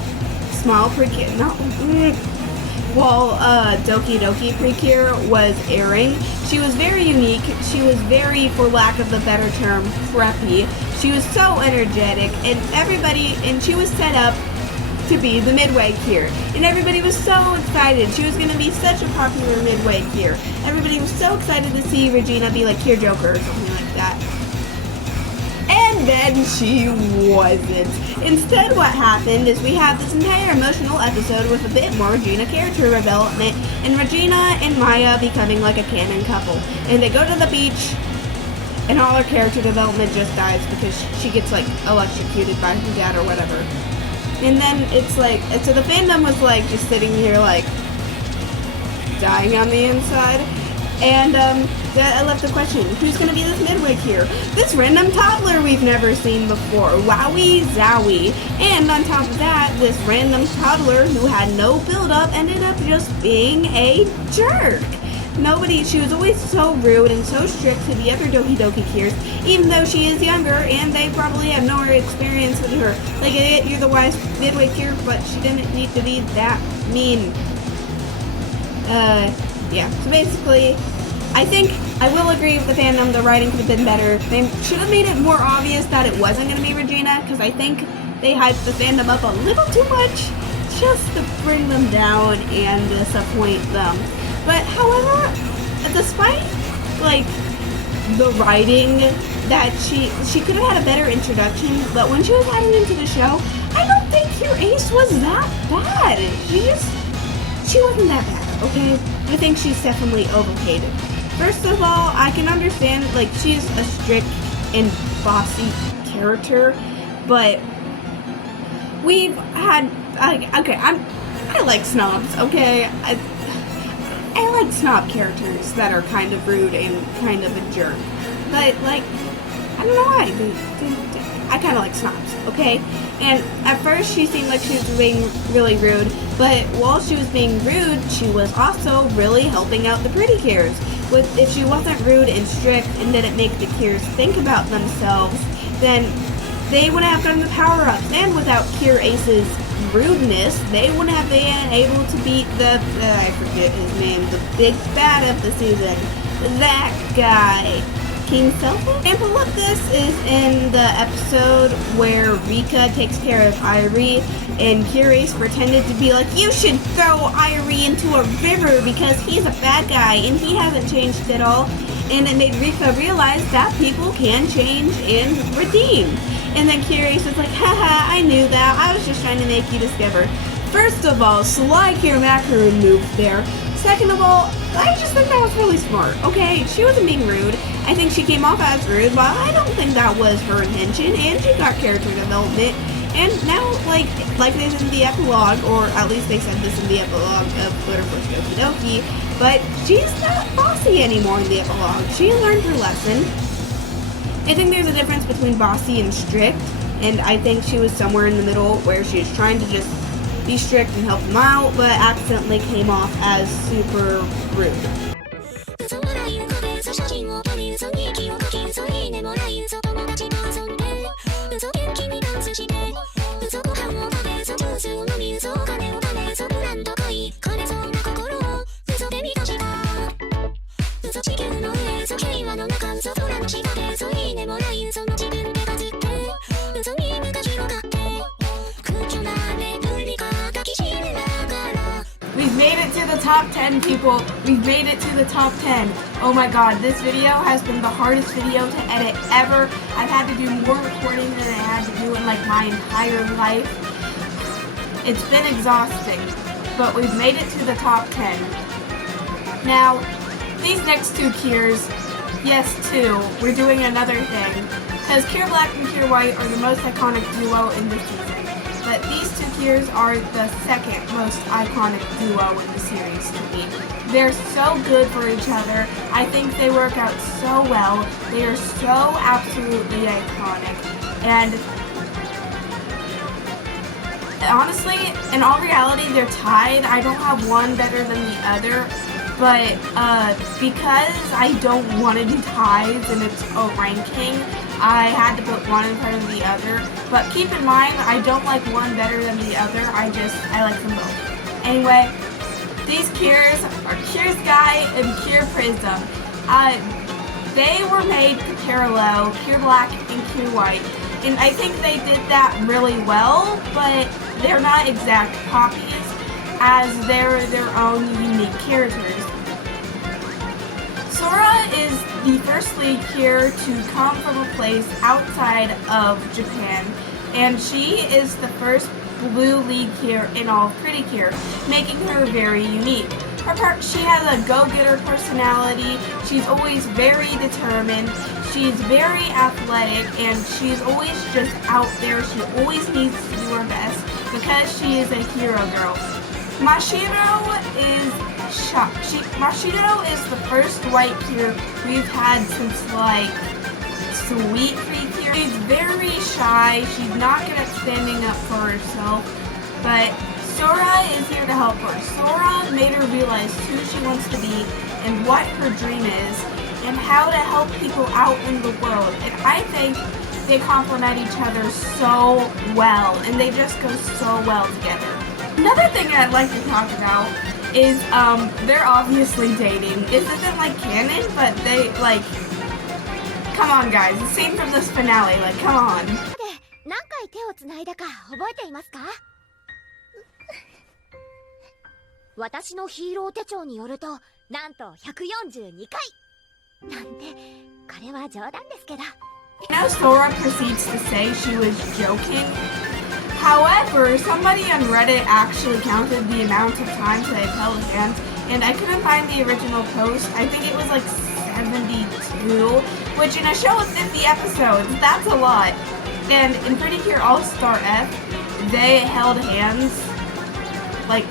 Doki Doki Precure was airing. She was very unique. She was very, for lack of the better term, preppy. She was so energetic, and she was set up to be the midway Cure. And everybody was so excited. She was going to be such a popular midway Cure. Everybody was so excited to see Regina be like Cure Joker or something like that. And then she wasn't. Instead, what happened is we have this entire emotional episode with a bit more Regina character development, and Regina and Maya becoming like a canon couple. And they go to the beach, and all her character development just dies because she gets like electrocuted by her dad or whatever. And then it's like, so the fandom was like just sitting here like dying on the inside. And I left the question, who's going to be this midway Cure? This random toddler we've never seen before, Wowie Zowie. And on top of that, this random toddler who had no build-up ended up just being a jerk. She was always so rude and so strict to the other Doki Doki Cures, even though she is younger and they probably have no experience with her. Like, you're the wise midway Cure, but she didn't need to be that mean. Yeah, so basically, I think I will agree with the fandom, the writing could have been better. They should have made it more obvious that it wasn't going to be Regina, because I think they hyped the fandom up a little too much just to bring them down and disappoint them. But however, despite like the writing, that she could have had a better introduction, but when she was added into the show, I don't think Cure Ace was that bad. She wasn't that bad, okay? I think she's definitely overhated. First of all, I can understand, like, she's a strict and bossy character, but we've had, I like snobs, okay? I like snob characters that are kind of rude and kind of a jerk, but, like, I don't know why, I kind of like snobs, okay? And at first she seemed like she was being really rude, but while she was being rude, she was also really helping out the Pretty Cures. If she wasn't rude and strict and didn't make the Cures think about themselves, then they wouldn't have gotten the power-ups. And without Cure Ace's rudeness, they wouldn't have been able to beat I forget his name, the big bad of the season. That guy. King Selfie? Example of this is in the episode where Rika takes care of Irie, and Cure Ace pretended to be like, you should throw Irie into a river because he's a bad guy and he hasn't changed at all. And it made Rika realize that people can change and redeem. And then Cure Ace was like, haha, I knew that. I was just trying to make you discover. First of all, sly Cure Macaron moved there. Second of all, I just think that was really smart, okay? She wasn't being rude. I think she came off as rude, but I don't think that was her intention, and she got character development. And now, like they said in the epilogue, or at least they said this in the epilogue of Glitter Force Doki Doki, but she's not bossy anymore in the epilogue. She learned her lesson. I think there's a difference between bossy and strict, and I think she was somewhere in the middle where she was trying to just be strict and help them out, but accidentally came off as super rude. We've made it to the top 10, people. We've made it to the top 10. Oh my god, this video has been the hardest video to edit ever. I've had to do more recording than I had to do in like my entire life. It's been exhausting, but we've made it to the top 10. Now, these next two Cures, Yes, two. We're doing another thing. Because Cure Black and Cure White are the most iconic duo in the season. But these two Cures are the second most iconic duo in the series to me. They're so good for each other. I think they work out so well. They are so absolutely iconic. And honestly, in all reality, they're tied. I don't have one better than the other. But because I don't want to do ties and it's a ranking, I had to put one in front of the other. But keep in mind, I don't like one better than the other. I like them both. Anyway, these Cures are Cure Sky and Cure Prism. They were made to parallel Cure Black and Cure White. And I think they did that really well, but they're not exact copies, as they're their own unique characters. Sora is the first lead Cure to come from a place outside of Japan, and she is the first blue lead Cure in all of Pretty Cure, making her very unique. She has a go-getter personality, she's always very determined, she's very athletic, and she's always just out there. She always needs to do her best because she is a hero girl. Macherie is the first white Cure we've had since like Sweet Precure. She's very shy, she's not good at standing up for herself, but Sora is here to help her. Sora made her realize who she wants to be and what her dream is and how to help people out in the world. And I think they complement each other so well and they just go so well together. Another thing I'd like to talk about is they're obviously dating. This isn't like canon, but they like, come on guys, the scene from this finale, like come on. 何回手をつないだか覚えていますか？私のヒーロー手帳によるとなんと142回なんてこれは冗談ですけど。Now Sora proceeds to say she was joking. However, somebody on Reddit actually counted the amount of times they've held hands, and I couldn't find the original post. I think it was like 72, which in a show with 50 episodes, that's a lot. And in Pretty Cure All-Star F, they held hands like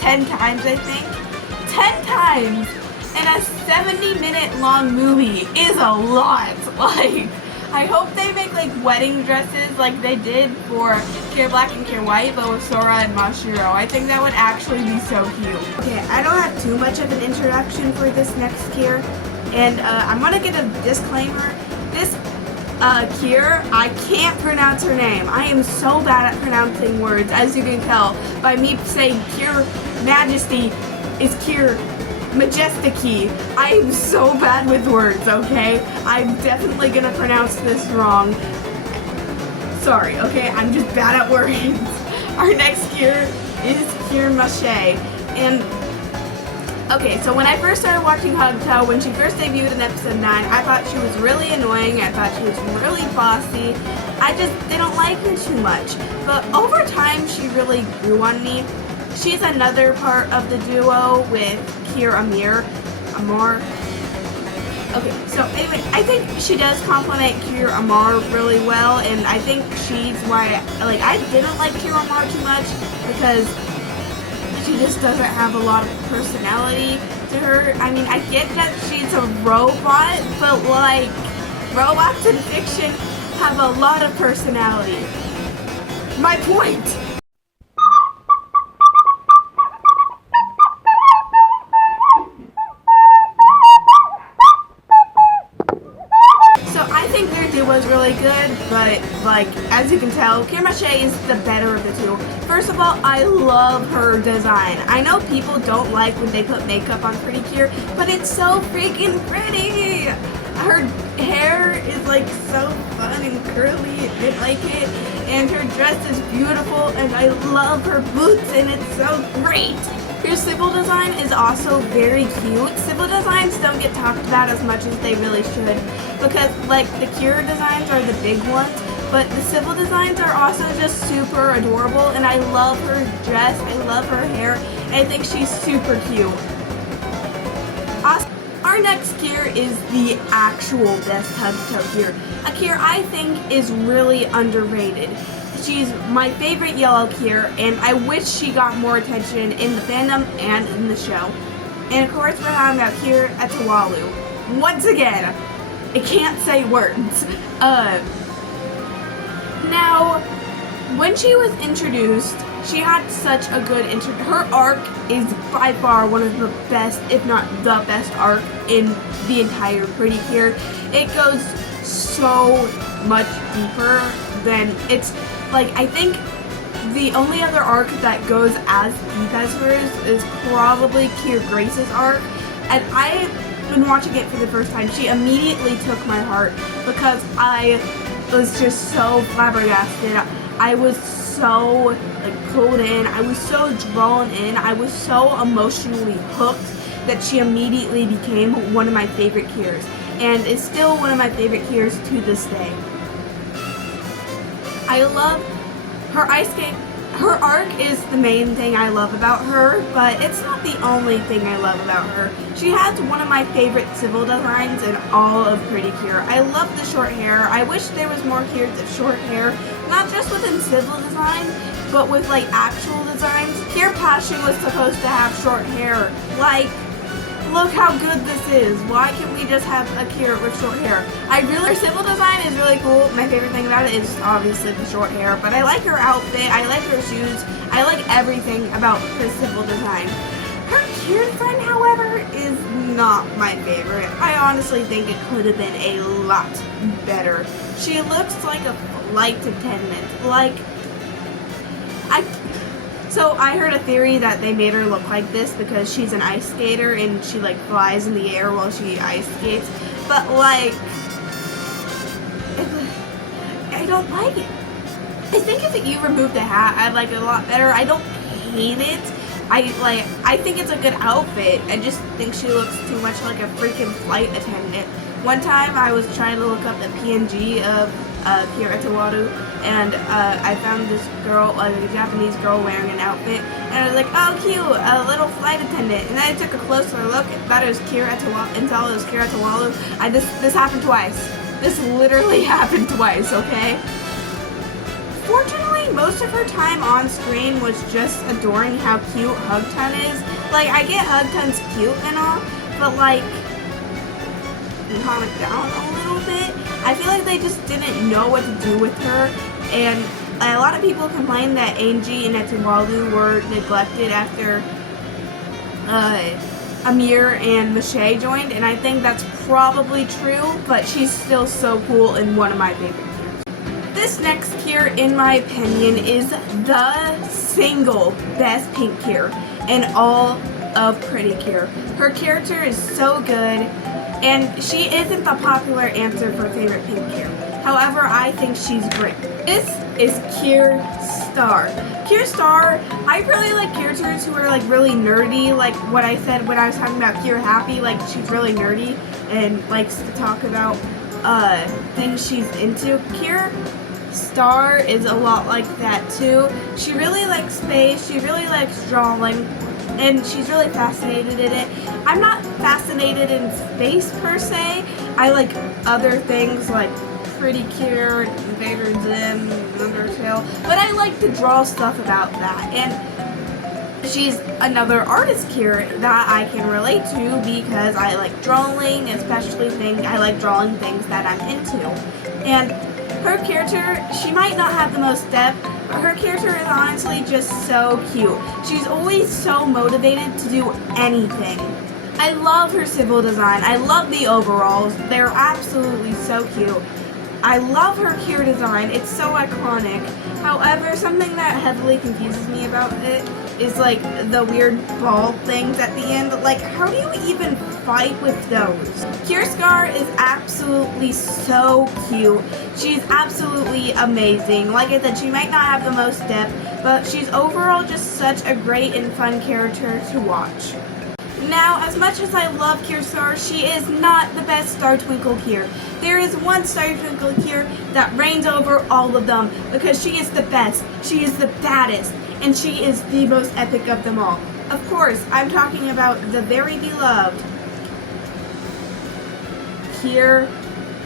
10 times, I think. 10 times in a 70-minute long movie is a lot. Like, I hope they make like wedding dresses like they did for Cure Black and Cure White, but with Sora and Macherie. I think that would actually be so cute. Okay, I don't have too much of an introduction for this next Cure, and I'm gonna get a disclaimer. This Cure, I can't pronounce her name. I am so bad at pronouncing words, as you can tell by me saying Cure Majesty is Cure Majesty. I am so bad with words, okay? I'm definitely gonna pronounce this wrong. Sorry, okay? I'm just bad at words. Our next Cure is Cure Macherie. And okay, so when I first started watching Hugtale, when she first debuted in episode 9, I thought she was really annoying, I thought she was really bossy. I just didn't like her too much. But over time, she really grew on me. She's another part of the duo with Cure Amor. Okay, so anyway, I think she does complement Cure Amor really well, and I think she's why, like, I didn't like Cure Amor too much because she just doesn't have a lot of personality to her. I mean, I get that she's a robot, but like, robots in fiction have a lot of personality. My point! So I think their duo is really good, but like, as you can tell, Cure Macherie is the better of the two. First of all, I love her design. I know people don't like when they put makeup on Pretty Cure, but it's so freaking pretty! Her hair is like so fun and curly, I like it, and her dress is beautiful, and I love her boots, and it's so great! Her civil design is also very cute. Civil designs don't get talked about as much as they really should, because like the Cure designs are the big ones, but the civil designs are also just super adorable, and I love her dress, I love her hair, and I think she's super cute. Also, our our next Cure is the actual best Hugto Cure. A Cure I think is really underrated. She's my favorite yellow Cure, and I wish she got more attention in the fandom and in the show. And of course, we're talking about Cure Etoile. Once again, I can't say words. Now, when she was introduced, she had such a good intro. Her arc is by far one of the best, if not the best arc in the entire Pretty Cure. It goes so much deeper than it's like. I think the only other arc that goes as deep as hers is probably Cure Grace's arc, and I've been watching it for the first time. She immediately took my heart because I was just so flabbergasted. I was so pulled in. I was so drawn in. I was so emotionally hooked that she immediately became one of my favorite Cures, and is still one of my favorite Cures to this day. I love her ice skate. Her arc is the main thing I love about her, but it's not the only thing I love about her. She has one of my favorite civil designs in all of Pretty Cure. I love the short hair. I wish there was more Cures of short hair, not just within civil design, but with actual designs. Cure Passion was supposed to have short hair. Look how good this is. Why can't we just have a Cure with short hair? Her civil design is really cool. My favorite thing about it is obviously the short hair, but I like her outfit, I like her shoes, I like everything about her civil design. Her Cure design, however, is not my favorite. I honestly think it could have been a lot better. She looks like a flight attendant. So I heard a theory that they made her look like this because she's an ice skater and she flies in the air while she ice skates. But I don't like it. I think if you remove the hat, I'd like it a lot better. I don't hate it. I think it's a good outfit. I just think she looks too much like a freaking flight attendant. One time I was trying to look up the PNG of Cure Etoile, and I found this girl, a Japanese girl wearing an outfit, and I was like, oh cute, a little flight attendant, and then I took a closer look and thought it was Cure Etoile, until it was Cure Etoile. This happened twice. This literally happened twice, okay? Fortunately, most of her time on screen was just adoring how cute Hugton is. I get Hugton's cute and all, but calm it down a little bit. I feel like they just didn't know what to do with her, and a lot of people complain that Angie and Etoile were neglected after Amir and Macherie joined, and I think that's probably true, but she's still so cool and one of my favorite Cures. This next Cure, in my opinion, is the single best pink Cure in all of Pretty Cure. Her character is so good, and she isn't the popular answer for favorite pink Cure. However, I think she's great. This is Cure Star. Cure Star, I really like characters who are really nerdy, like what I said when I was talking about Cure Happy, she's really nerdy and likes to talk about things she's into. Cure Star is a lot like that too. She really likes space, she really likes drawing, and she's really fascinated in it. I'm not fascinated in space per se. I like other things like Pretty Cure, Invdaer Zim, Undertale, but I like to draw stuff about that. And she's another artist Cure that I can relate to because I like drawing, especially I like drawing things that I'm into. And her character, she might not have the most depth, but her character is honestly just so cute. She's always so motivated to do anything. I love her civil design. I love the overalls. They're absolutely so cute. I love her Cure design. It's so iconic. However, something that heavily confuses me about it is the weird ball things at the end. How do you even fight with those? Cure Scar is absolutely so cute. She's absolutely amazing. Like I said, she might not have the most depth, but she's overall just such a great and fun character to watch. Now, as much as I love Cure Star, she is not the best Star Twinkle Cure. There is one Star Twinkle Cure that reigns over all of them because she is the best, she is the baddest, and she is the most epic of them all. Of course, I'm talking about the very beloved Cure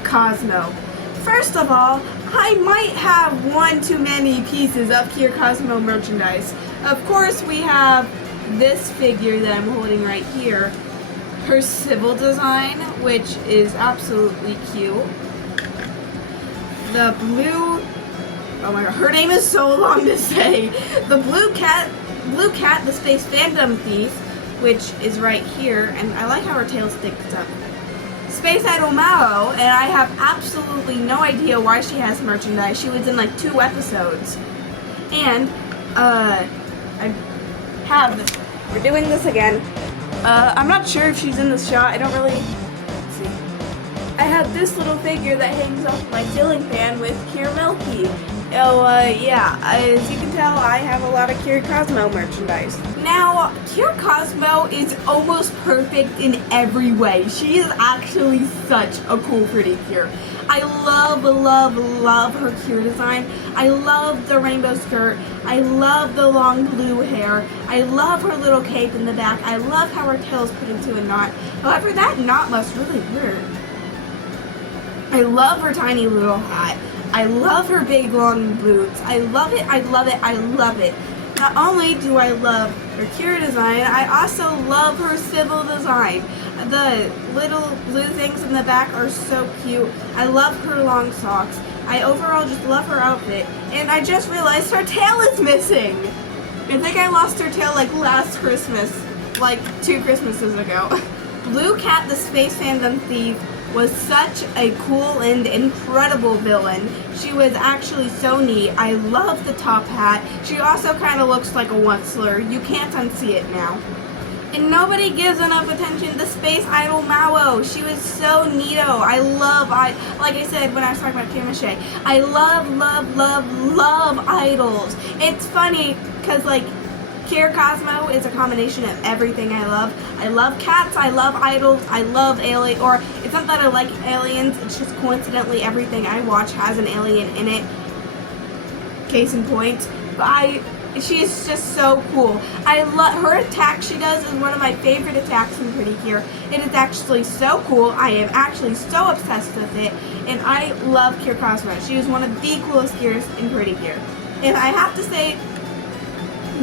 Cosmo. First of all, I might have one too many pieces of Cure Cosmo merchandise. Of course, we have this figure that I'm holding right here. Her civil design, which is absolutely cute. The blue, oh my god, her name is so long to say. The blue cat, the space fandom thief, which is right here, and I like how her tail sticks up. Space Idol Mao, and I have absolutely no idea why she has merchandise. She was in like 2 episodes. And, I have this. We're doing this again. I'm not sure if she's in this shot. I don't really see. I have this little figure that hangs off my ceiling fan with Cure Milky. Yeah, as you can tell, I have a lot of Cure Cosmo merchandise. Now, Cure Cosmo is almost perfect in every way. She is actually such a cool, pretty Cure. I love, love, love her Cure design. I love the rainbow skirt. I love the long blue hair. I love her little cape in the back. I love how her tail is put into a knot. However, that knot must really hurt. I love her tiny little hat. I love her big long boots. I love it, I love it, I love it. Not only do I love her Cure design, I also love her civil design. The little blue things in the back are so cute. I love her long socks. I overall just love her outfit. And I just realized her tail is missing. I think I lost her tail like last Christmas, like 2 Christmases ago. Blue Cat, the space fandom thief, was such a cool and incredible villain. She was actually so neat. I love the top hat. She also kind of looks like a Wutzler. You can't unsee it now. And nobody gives enough attention to Space Idol Mao. She was so neato. Like I said when I was talking about Cure, I love, love, love, love idols. It's funny because like Cure Cosmo is a combination of everything I love. I love cats, I love idols, I love aliens, or it's not that I like aliens, it's just coincidentally everything I watch has an alien in it. Case in point. But she's just so cool. I love her attack she does is one of my favorite attacks in Pretty Cure. It is actually so cool. I am actually so obsessed with it, and I love Cure Cosmo. She is one of the coolest Cures in Pretty Cure. And I have to say,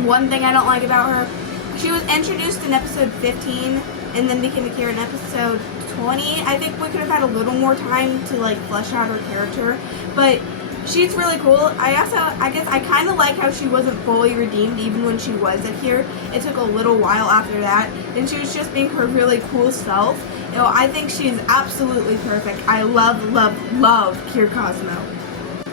one thing I don't like about her, she was introduced in episode 15 and then became a Cure in episode 20. I think we could have had a little more time to like flesh out her character, but she's really cool. I guess I kind of like how she wasn't fully redeemed even when she was a Cure. It took a little while after that, and she was just being her really cool self. You know, I think she's absolutely perfect. I love, love, love Cure Cosmo.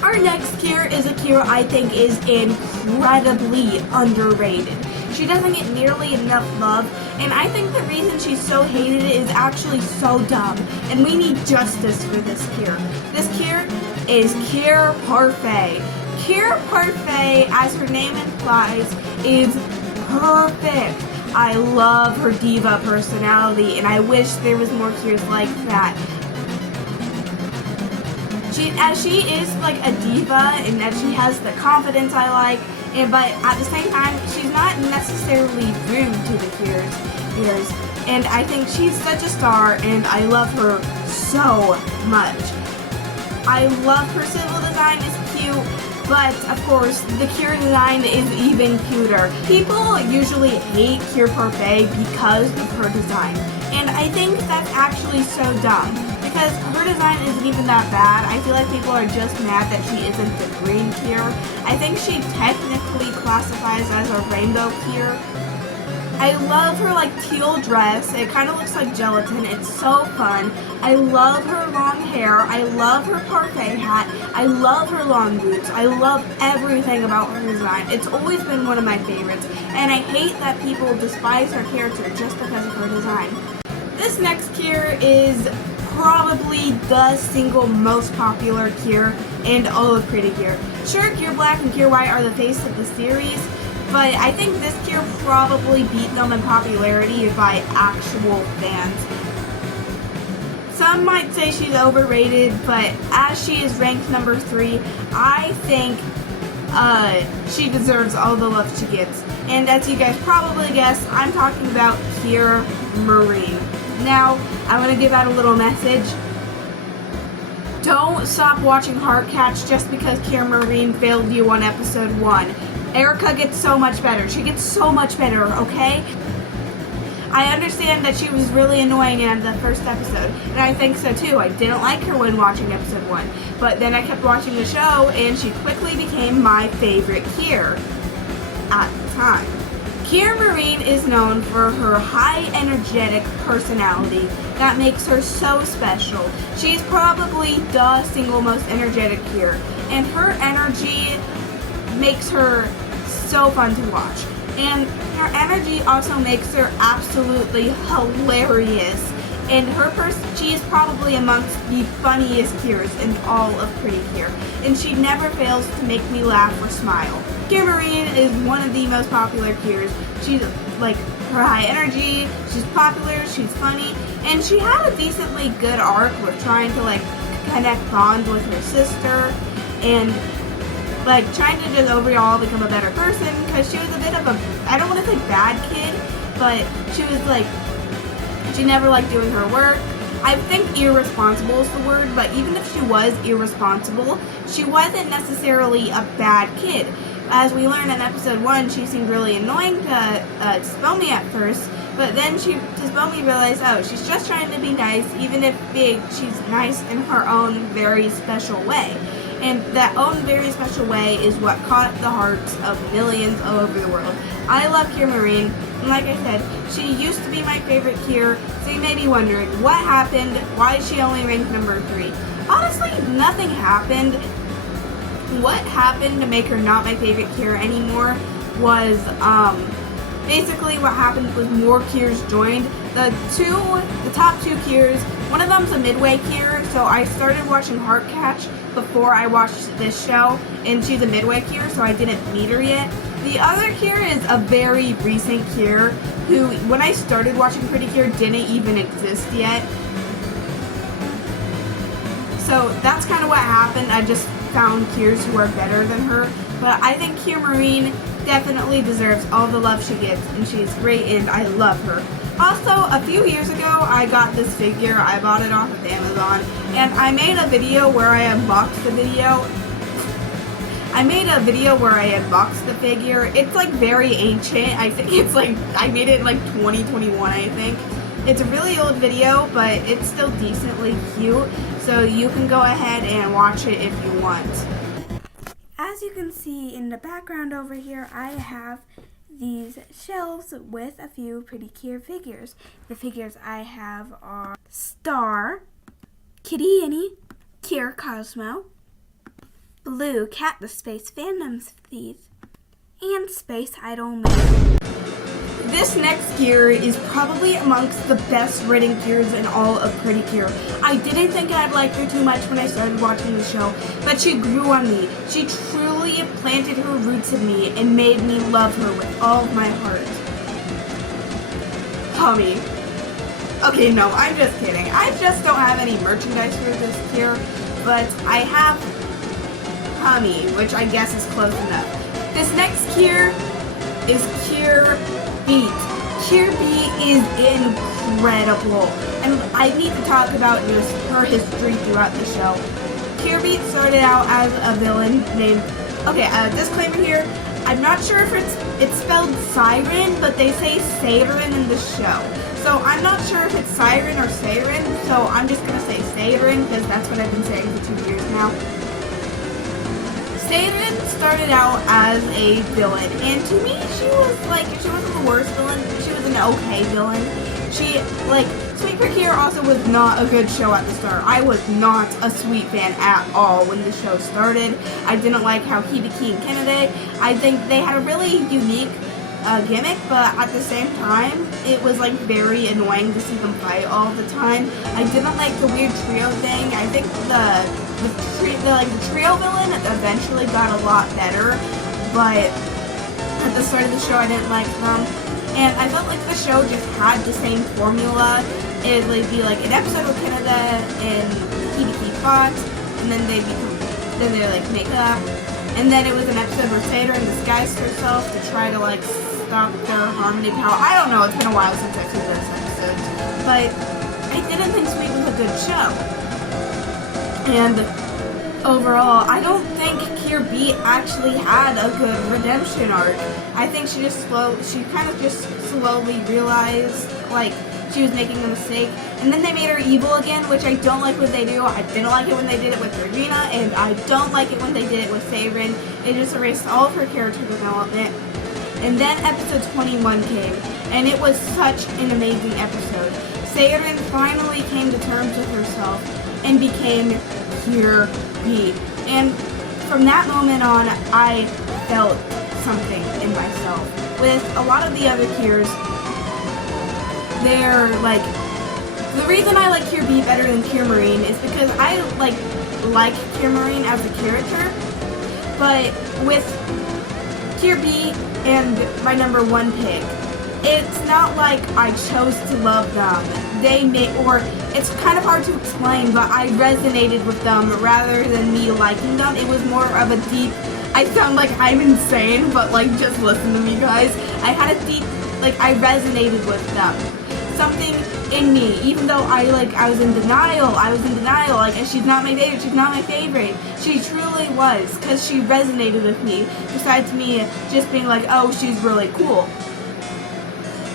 Our next Cure is a Cure I think is incredibly underrated. She doesn't get nearly enough love, and I think the reason she's so hated is actually so dumb, and we need justice for this Cure. This Cure is Cure Parfait. Cure Parfait, as her name implies, is perfect. I love her diva personality, and I wish there was more Cures like that. As she is like a diva, and that she has the confidence I like, but at the same time, she's not necessarily rude to the Cures. And I think she's such a star, and I love her so much. I love her civil design is cute, but of course, the Cure design is even cuter. People usually hate Cure Parfait because of her design, and I think that's actually so dumb. Because her design isn't even that bad. I feel like people are just mad that she isn't the green Cure. I think she technically classifies as a rainbow Cure. I love her like teal dress. It kind of looks like gelatin. It's so fun. I love her long hair. I love her parfait hat. I love her long boots. I love everything about her design. It's always been one of my favorites. And I hate that people despise her character just because of her design. This next Cure is probably the single most popular Cure in all of Pretty Cure. Sure, Cure Black and Cure White are the face of the series, but I think this Cure probably beat them in popularity by actual fans. Some might say she's overrated, but as she is ranked number 3, I think she deserves all the love she gets. And as you guys probably guessed, I'm talking about Cure Marine. Now, I want to give out a little message. Don't stop watching Heartcatch just because Kier Marine failed you on episode 1. Erica gets so much better. She gets so much better, okay? I understand that she was really annoying in the first episode, and I think so too. I didn't like her when watching episode 1, but then I kept watching the show, and she quickly became my favorite Kier at the time. Kier Marine is known for her high energetic personality that makes her so special. She's probably the single most energetic Kier, and her energy makes her so fun to watch. And her energy also makes her absolutely hilarious. And she is probably amongst the funniest Kiers in all of Pretty Kier. And she never fails to make me laugh or smile. Kier Marine is one of the most popular Kiers. She's like, her high energy, she's popular, she's funny, and she had a decently good arc with trying to like connect bond with her sister and like trying to just overall become a better person, because she was a bit of a, I don't want to say bad kid, but she was like, she never liked doing her work. I think irresponsible is the word, but even if she was irresponsible, she wasn't necessarily a bad kid. As we learned in episode 1, she seemed really annoying to Tsubasa at first, but then Tsubasa realized, oh, she's just trying to be nice, even if she's nice in her own very special way. And that own very special way is what caught the hearts of millions all over the world. I love Kier Marine, and like I said, she used to be my favorite Kier, so you may be wondering, what happened? Why is she only ranked number 3? Honestly, nothing happened. What happened to make her not my favorite Kier anymore was, basically what happened was more Kiers joined. The top two Kiers, one of them's a midway Kier, so I started watching Heartcatch before I watched this show, and she's a midway Kier, so I didn't meet her yet. The other Kier is a very recent Kier, who, when I started watching Pretty Kier, didn't even exist yet. So that's kind of what happened. I just found Kiers who are better than her, but I think Kier Marine definitely deserves all the love she gets, and she's great, and I love her. Also, a few years ago, I got this figure. I bought it off of Amazon, and I made a video where I unboxed the video. The figure. It's like very ancient. I think it's like, I made it in like 2021, I think. It's a really old video, but it's still decently cute, so you can go ahead and watch it if you want. As you can see in the background over here, I have these shelves with a few Pretty Kier figures. The figures I have are Star, Kitty Innie, Kier Cosmo, Blue Cat the Space Fandom Thief, and Space Idol Miku. This next Kier is probably amongst the best written Kiers in all of Pretty Kier. I didn't think I'd like her too much when I started watching the show, but she grew on me. She truly planted her roots in me and made me love her with all of my heart. Hummy. Okay, no, I'm just kidding. I just don't have any merchandise for this Kier, but I have Hummy, which I guess is close enough. This next Kier is Kier Beat. Kier Beat is incredible, and I need to talk about just her history throughout the show. Kier Beat started out as a villain named, disclaimer here, I'm not sure if it's spelled Siren, but they say Sarin in the show. So I'm not sure if it's Siren or Sarin, so I'm just gonna say Sarin because that's what I've been saying for 2 years now. Sarin started out as a villain, and to me, she wasn't the worst villain. She was an okay villain. Sweet Precure also was not a good show at the start. I was not a Sweet fan at all when the show started. I didn't like how he became Kennedy. I think they had a really unique gimmick, but at the same time, it was like very annoying to see them fight all the time. I didn't like the weird trio thing. I think the trio villain eventually got a lot better, but at the start of the show I didn't like them, and I felt like the show just had the same formula. It would be like an episode with Canada and he fought, and then they make up, and then it was an episode where Saturn disguised herself to try to like stop their harmony power. I don't know, it's been a while since I've seen those episodes, but I didn't think Sweet was a good show. And overall, I don't think Cure B actually had a good redemption arc. I think she kind of just slowly realized, like, she was making a mistake. And then they made her evil again, which I don't like when they do. I didn't like it when they did it with Regina, and I don't like it when they did it with Sabrin. It just erased all of her character development. And then episode 21 came, and it was such an amazing episode. Sabrin finally came to terms with herself and became Cure B. And from that moment on, I felt something in myself. With a lot of the other Cures, they're like, the reason I like Cure B better than Cure Marine is because I like Cure Marine as a character, but with Cure B and my number one pick, it's not like I chose to love them. Or it's kind of hard to explain, but I resonated with them rather than me liking them. It was more of a deep, I sound like I'm insane, but like just listen to me guys. I had a deep, like I resonated with them. Something in me, even though I was in denial, like, and she's not my favorite, she truly was, because she resonated with me, besides me just being like, oh, she's really cool.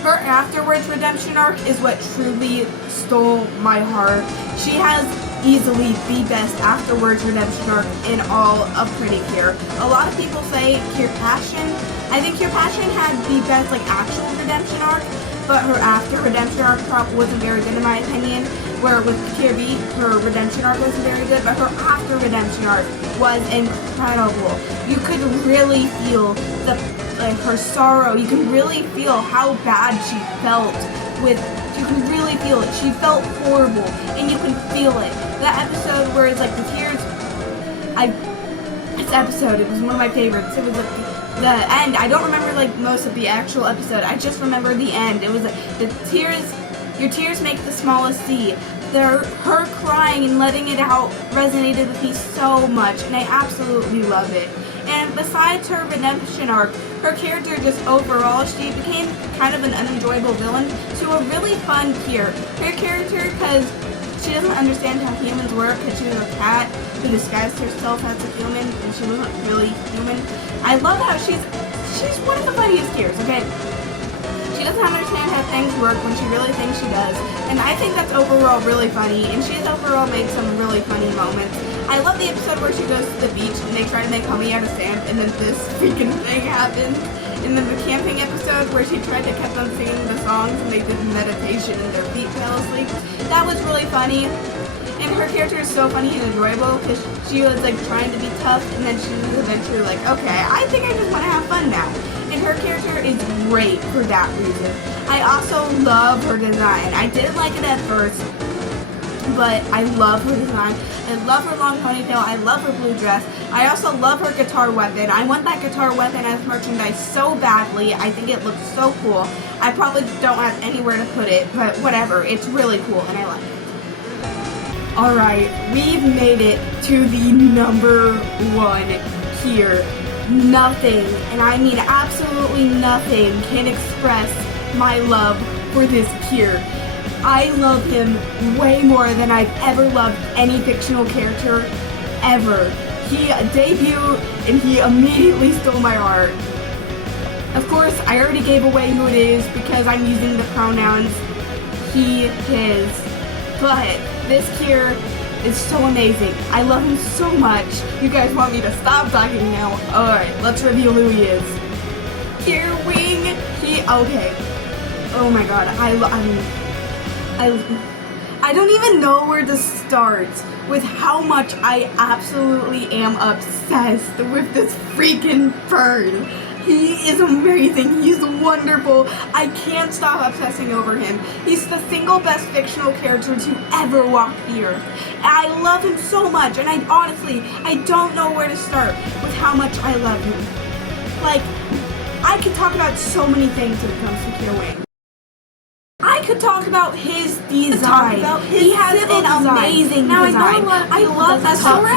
Her afterwards redemption arc is what truly stole my heart. She has easily the best afterwards redemption arc in all of Pretty Cure. A lot of people say Cure Passion. I think Cure Passion had the best like actual redemption arc, but her after redemption arc wasn't very good in my opinion. Where with Cure B, her redemption arc wasn't very good, but her after redemption arc was incredible. You could really feel her sorrow. You can really feel how bad she felt you can really feel it. She felt horrible, and you can feel it. That episode where it's like the tears, this episode, it was one of my favorites. It was like the end. I don't remember like most of the actual episode. I just remember the end. It was the tears, your tears make the smallest sea. Her crying and letting it out resonated with me so much, and I absolutely love it. And besides her redemption arc, her character just overall, she became kind of an unenjoyable villain to a really fun Cure. Her character, because she doesn't understand how humans work, because she was a cat who disguised herself as a human, and she wasn't really human. I love how she's one of the funniest Cures, okay? She doesn't understand how things work when she really thinks she does, and I think that's overall really funny, and she's overall made some really funny moments. I love the episode where she goes to the beach and they try to make honey out of sand, and then this freaking thing happens. And then the camping episode where she tried to keep on singing the songs and they did meditation and their feet fell asleep. That was really funny. And her character is so funny and enjoyable because she was like trying to be tough, and then she was eventually like, okay, I think I just want to have fun now. And her character is great for that reason. I also love her design. I didn't like it at first, but I love her design. I love her long ponytail. I love her blue dress. I also love her guitar weapon. I want that guitar weapon as merchandise so badly. I think it looks so cool. I probably don't have anywhere to put it, but whatever. It's really cool and I like it. Alright, we've made it to the number one Cure. Nothing, and I mean absolutely nothing, can express my love for this Cure. I love him way more than I've ever loved any fictional character ever. He debuted and he immediately stole my heart. Of course, I already gave away who it is because I'm using the pronouns he, his. But this Cure is so amazing. I love him so much. You guys want me to stop talking now? Alright, let's reveal who he is. Cure Wing. Okay. Oh my god, I don't even know where to start with how much I absolutely am obsessed with this freaking bird. He is amazing. He's wonderful. I can't stop obsessing over him. He's the single best fictional character to ever walk the earth. And I love him so much, and I don't know where to start with how much I love him. Like, I can talk about so many things when it comes to Cure Wing. I could talk about his design. He has an amazing design. I love that story.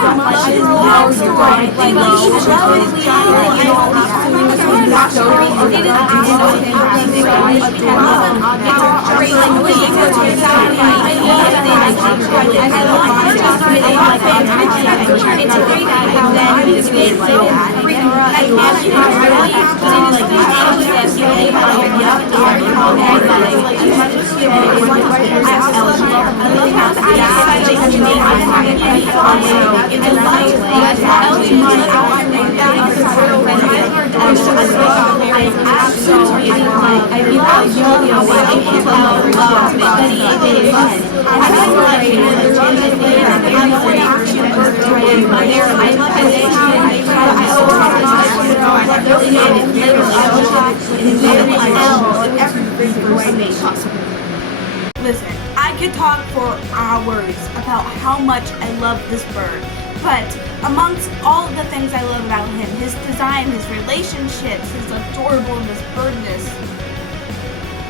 Listen, I could talk for hours about how much I love this bird, but amongst all of the things I love about him, his design, his relationships, his adorableness, birdness,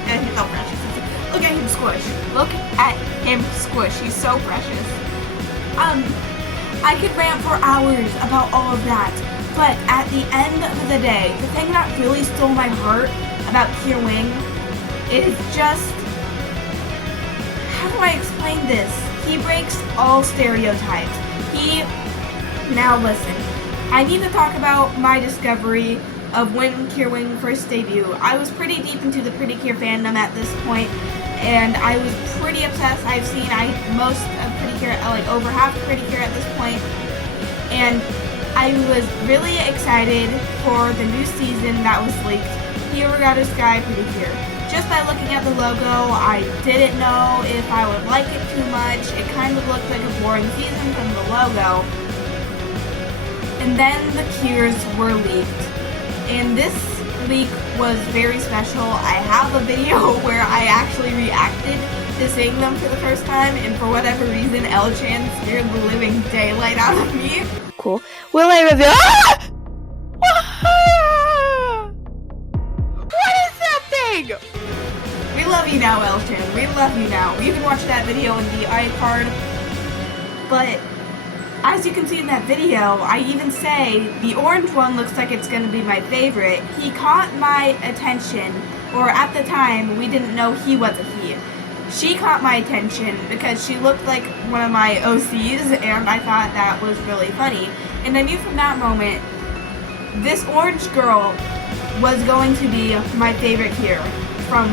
and he's so precious. Look at him squish. Look at him squish. He's so precious. I could rant for hours about all of that, but at the end of the day, the thing that really stole my heart about CureInvdaer is just, how do I explain this? He breaks all stereotypes. Now listen, I need to talk about my discovery of when CureInvdaer first debuted. I was pretty deep into the Precure fandom at this point, and I was pretty obsessed. I've seen most of Precure, like over half of Precure at this point, and I was really excited for the new season that was leaked, Sky Precure. Just by looking at the logo, I didn't know if I would like it too much. It kind of looked like a boring season from the logo. And then the cures were leaked. And this leak was very special. I have a video where I actually reacted to seeing them for the first time, and for whatever reason, L-Chan scared the living daylight out of me. Cool. Will I reveal? Ah! What is that thing? We love you now, L-Chan. We love you now. You can watch that video in the iCard. But as you can see in that video, I even say the orange one looks like it's going to be my favorite. He caught my attention, or at the time, we didn't know he was a he. She caught my attention because she looked like one of my OCs, and I thought that was really funny. And I knew from that moment, this orange girl was going to be my favorite here from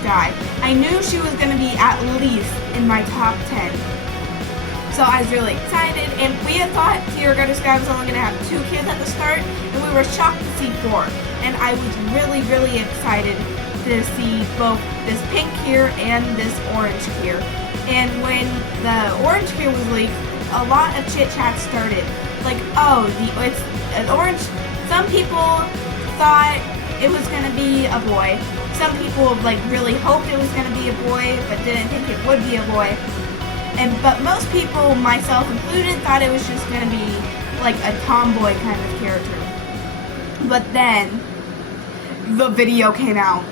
Sky. I knew she was going to be at least in my top 10. So I was really excited, and we had thought Sky was only going to have 2 kids at the start, and we were shocked to see 4. And I was really, really excited to see both this pink here and this orange here. And when the orange here was leaked, a lot of chit chat started. Like, oh, it's an orange. Some people thought it was going to be a boy. Some people like really hoped it was going to be a boy, but didn't think it would be a boy. But most people, myself included, thought it was just going to be like a tomboy kind of character. But then the video came out.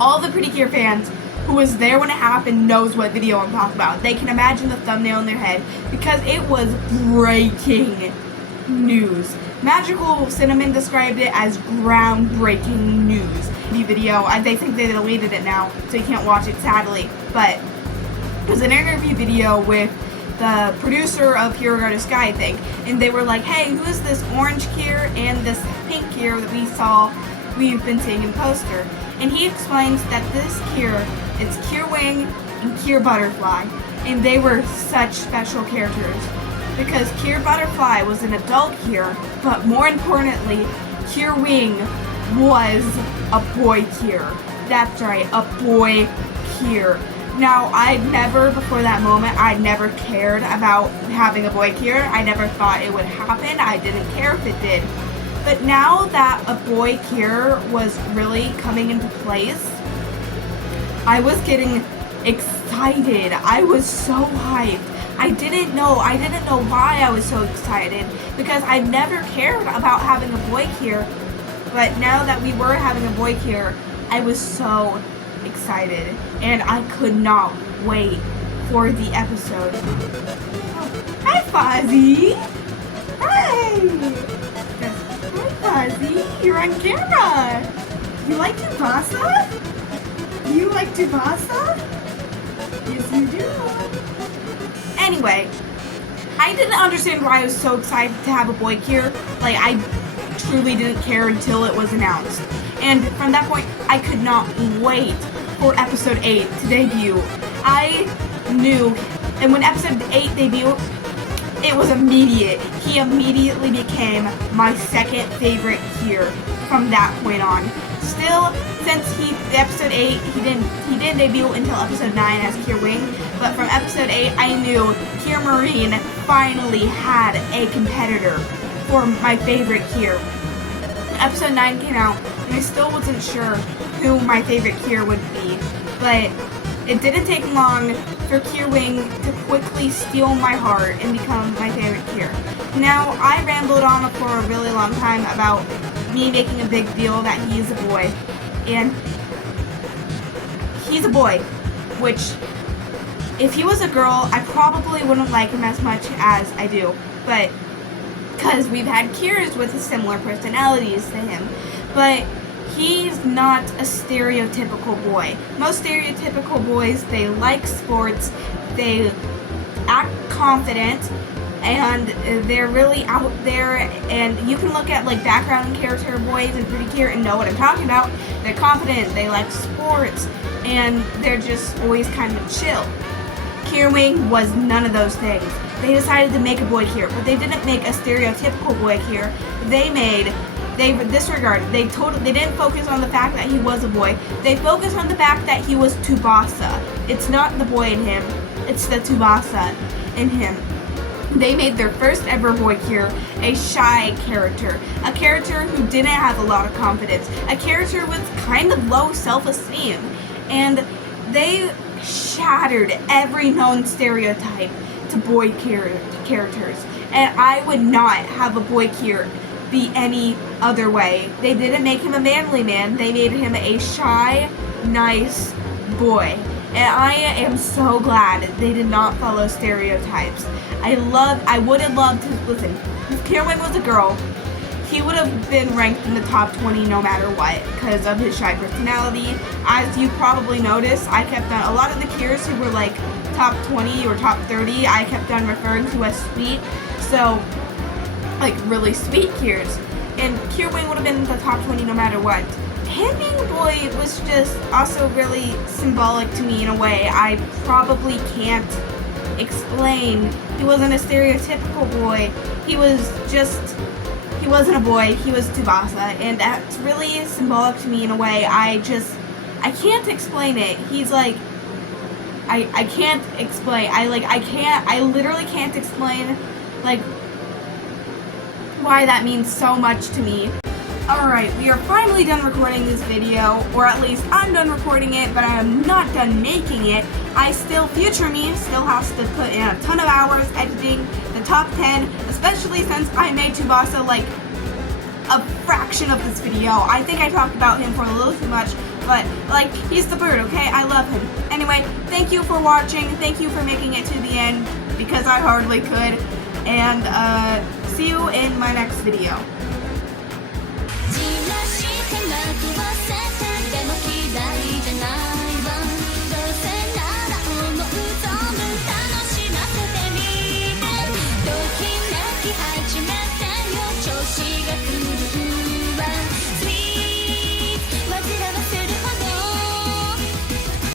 All the Precure fans who was there when it happened knows what video I'm talking about. They can imagine the thumbnail in their head because it was breaking news. Magical Cinnamon described it as groundbreaking news. The video, they think they deleted it now, so you can't watch it sadly, but it was an interview video with the producer of Sky, I think, and they were like, hey, who is this orange Cure and this pink Cure that we've been seeing in poster? And he explains that this Cure, it's CureWing and Cure Butterfly, and they were such special characters because Cure Butterfly was an adult Cure, but more importantly, CureWing was a boy Cure. That's right, a boy Cure. Now, before that moment, I'd never cared about having a boy Cure. I never thought it would happen. I didn't care if it did. But now that a boy Cure was really coming into place, I was getting excited. I was so hyped. I didn't know why I was so excited because I never cared about having a boy Cure. But now that we were having a boy Cure, I was so excited, and I could not wait for the episode. Oh, hi, Fozzie! Hi! Hi, Fozzie! You're on camera! You like Tsubasa? You like Tsubasa? Yes, you do. Anyway, I didn't understand why I was so excited to have a boy Cure. Like, I truly didn't care until it was announced. And from that point, I could not wait for episode 8 to debut. I knew, and when episode 8 debuted, it was immediate. He immediately became my second favorite Cure from that point on. Still, since episode 8, he didn't debut until episode 9 as Cure Wing, but from episode 8, I knew Cure Marine finally had a competitor for my favorite Cure. Episode 9 came out, and I still wasn't sure who my favorite Cure would be, but it didn't take long for Cure Wing to quickly steal my heart and become my favorite Cure. Now, I rambled on for a really long time about me making a big deal that he is a boy, and he's a boy, which, if he was a girl, I probably wouldn't like him as much as I do, but because we've had Cures with similar personalities to him, but he's not a stereotypical boy. Most stereotypical boys, they like sports, they act confident, and they're really out there, and you can look at like background character boys and Pretty Cure and know what I'm talking about. They're confident, they like sports, and they're just always kind of chill. Cure Wing was none of those things. They decided to make a boy Cure, but they didn't make a stereotypical boy Cure. They disregarded. They didn't focus on the fact that he was a boy. They focused on the fact that he was Tsubasa. It's not the boy in him, it's the Tsubasa in him. They made their first ever boy Cure a shy character, a character who didn't have a lot of confidence, a character with kind of low self-esteem, and they shattered every known stereotype to boy characters, and I would not have a boy Cure be any other way. They didn't make him a manly man, they made him a shy, nice boy. And I am so glad they did not follow stereotypes. I would have loved to, listen, if Cure Wing was a girl, he would have been ranked in the top 20 no matter what, because of his shy personality. As you probably noticed, I kept on, a lot of the Cures who were like top 20 or top 30, I kept on referring to as sweet, so, like really sweet Cures. And Cure Wing would have been in the top 20 no matter what. Him being a boy was just also really symbolic to me in a way I probably can't explain. He wasn't a stereotypical boy. He wasn't a boy, he was Tsubasa, and that's really symbolic to me in a way I can't explain it. He's like, I can't explain, I literally can't explain, like, why that means so much to me. Alright, we are finally done recording this video, or at least I'm done recording it, but I am not done making it. Future me still has to put in a ton of hours editing the top 10, especially since I made Tsubasa like a fraction of this video. I think I talked about him for a little too much, but like, he's the bird, okay? I love him. Anyway, thank you for watching, thank you for making it to the end, because I hardly could, and see you in my next video.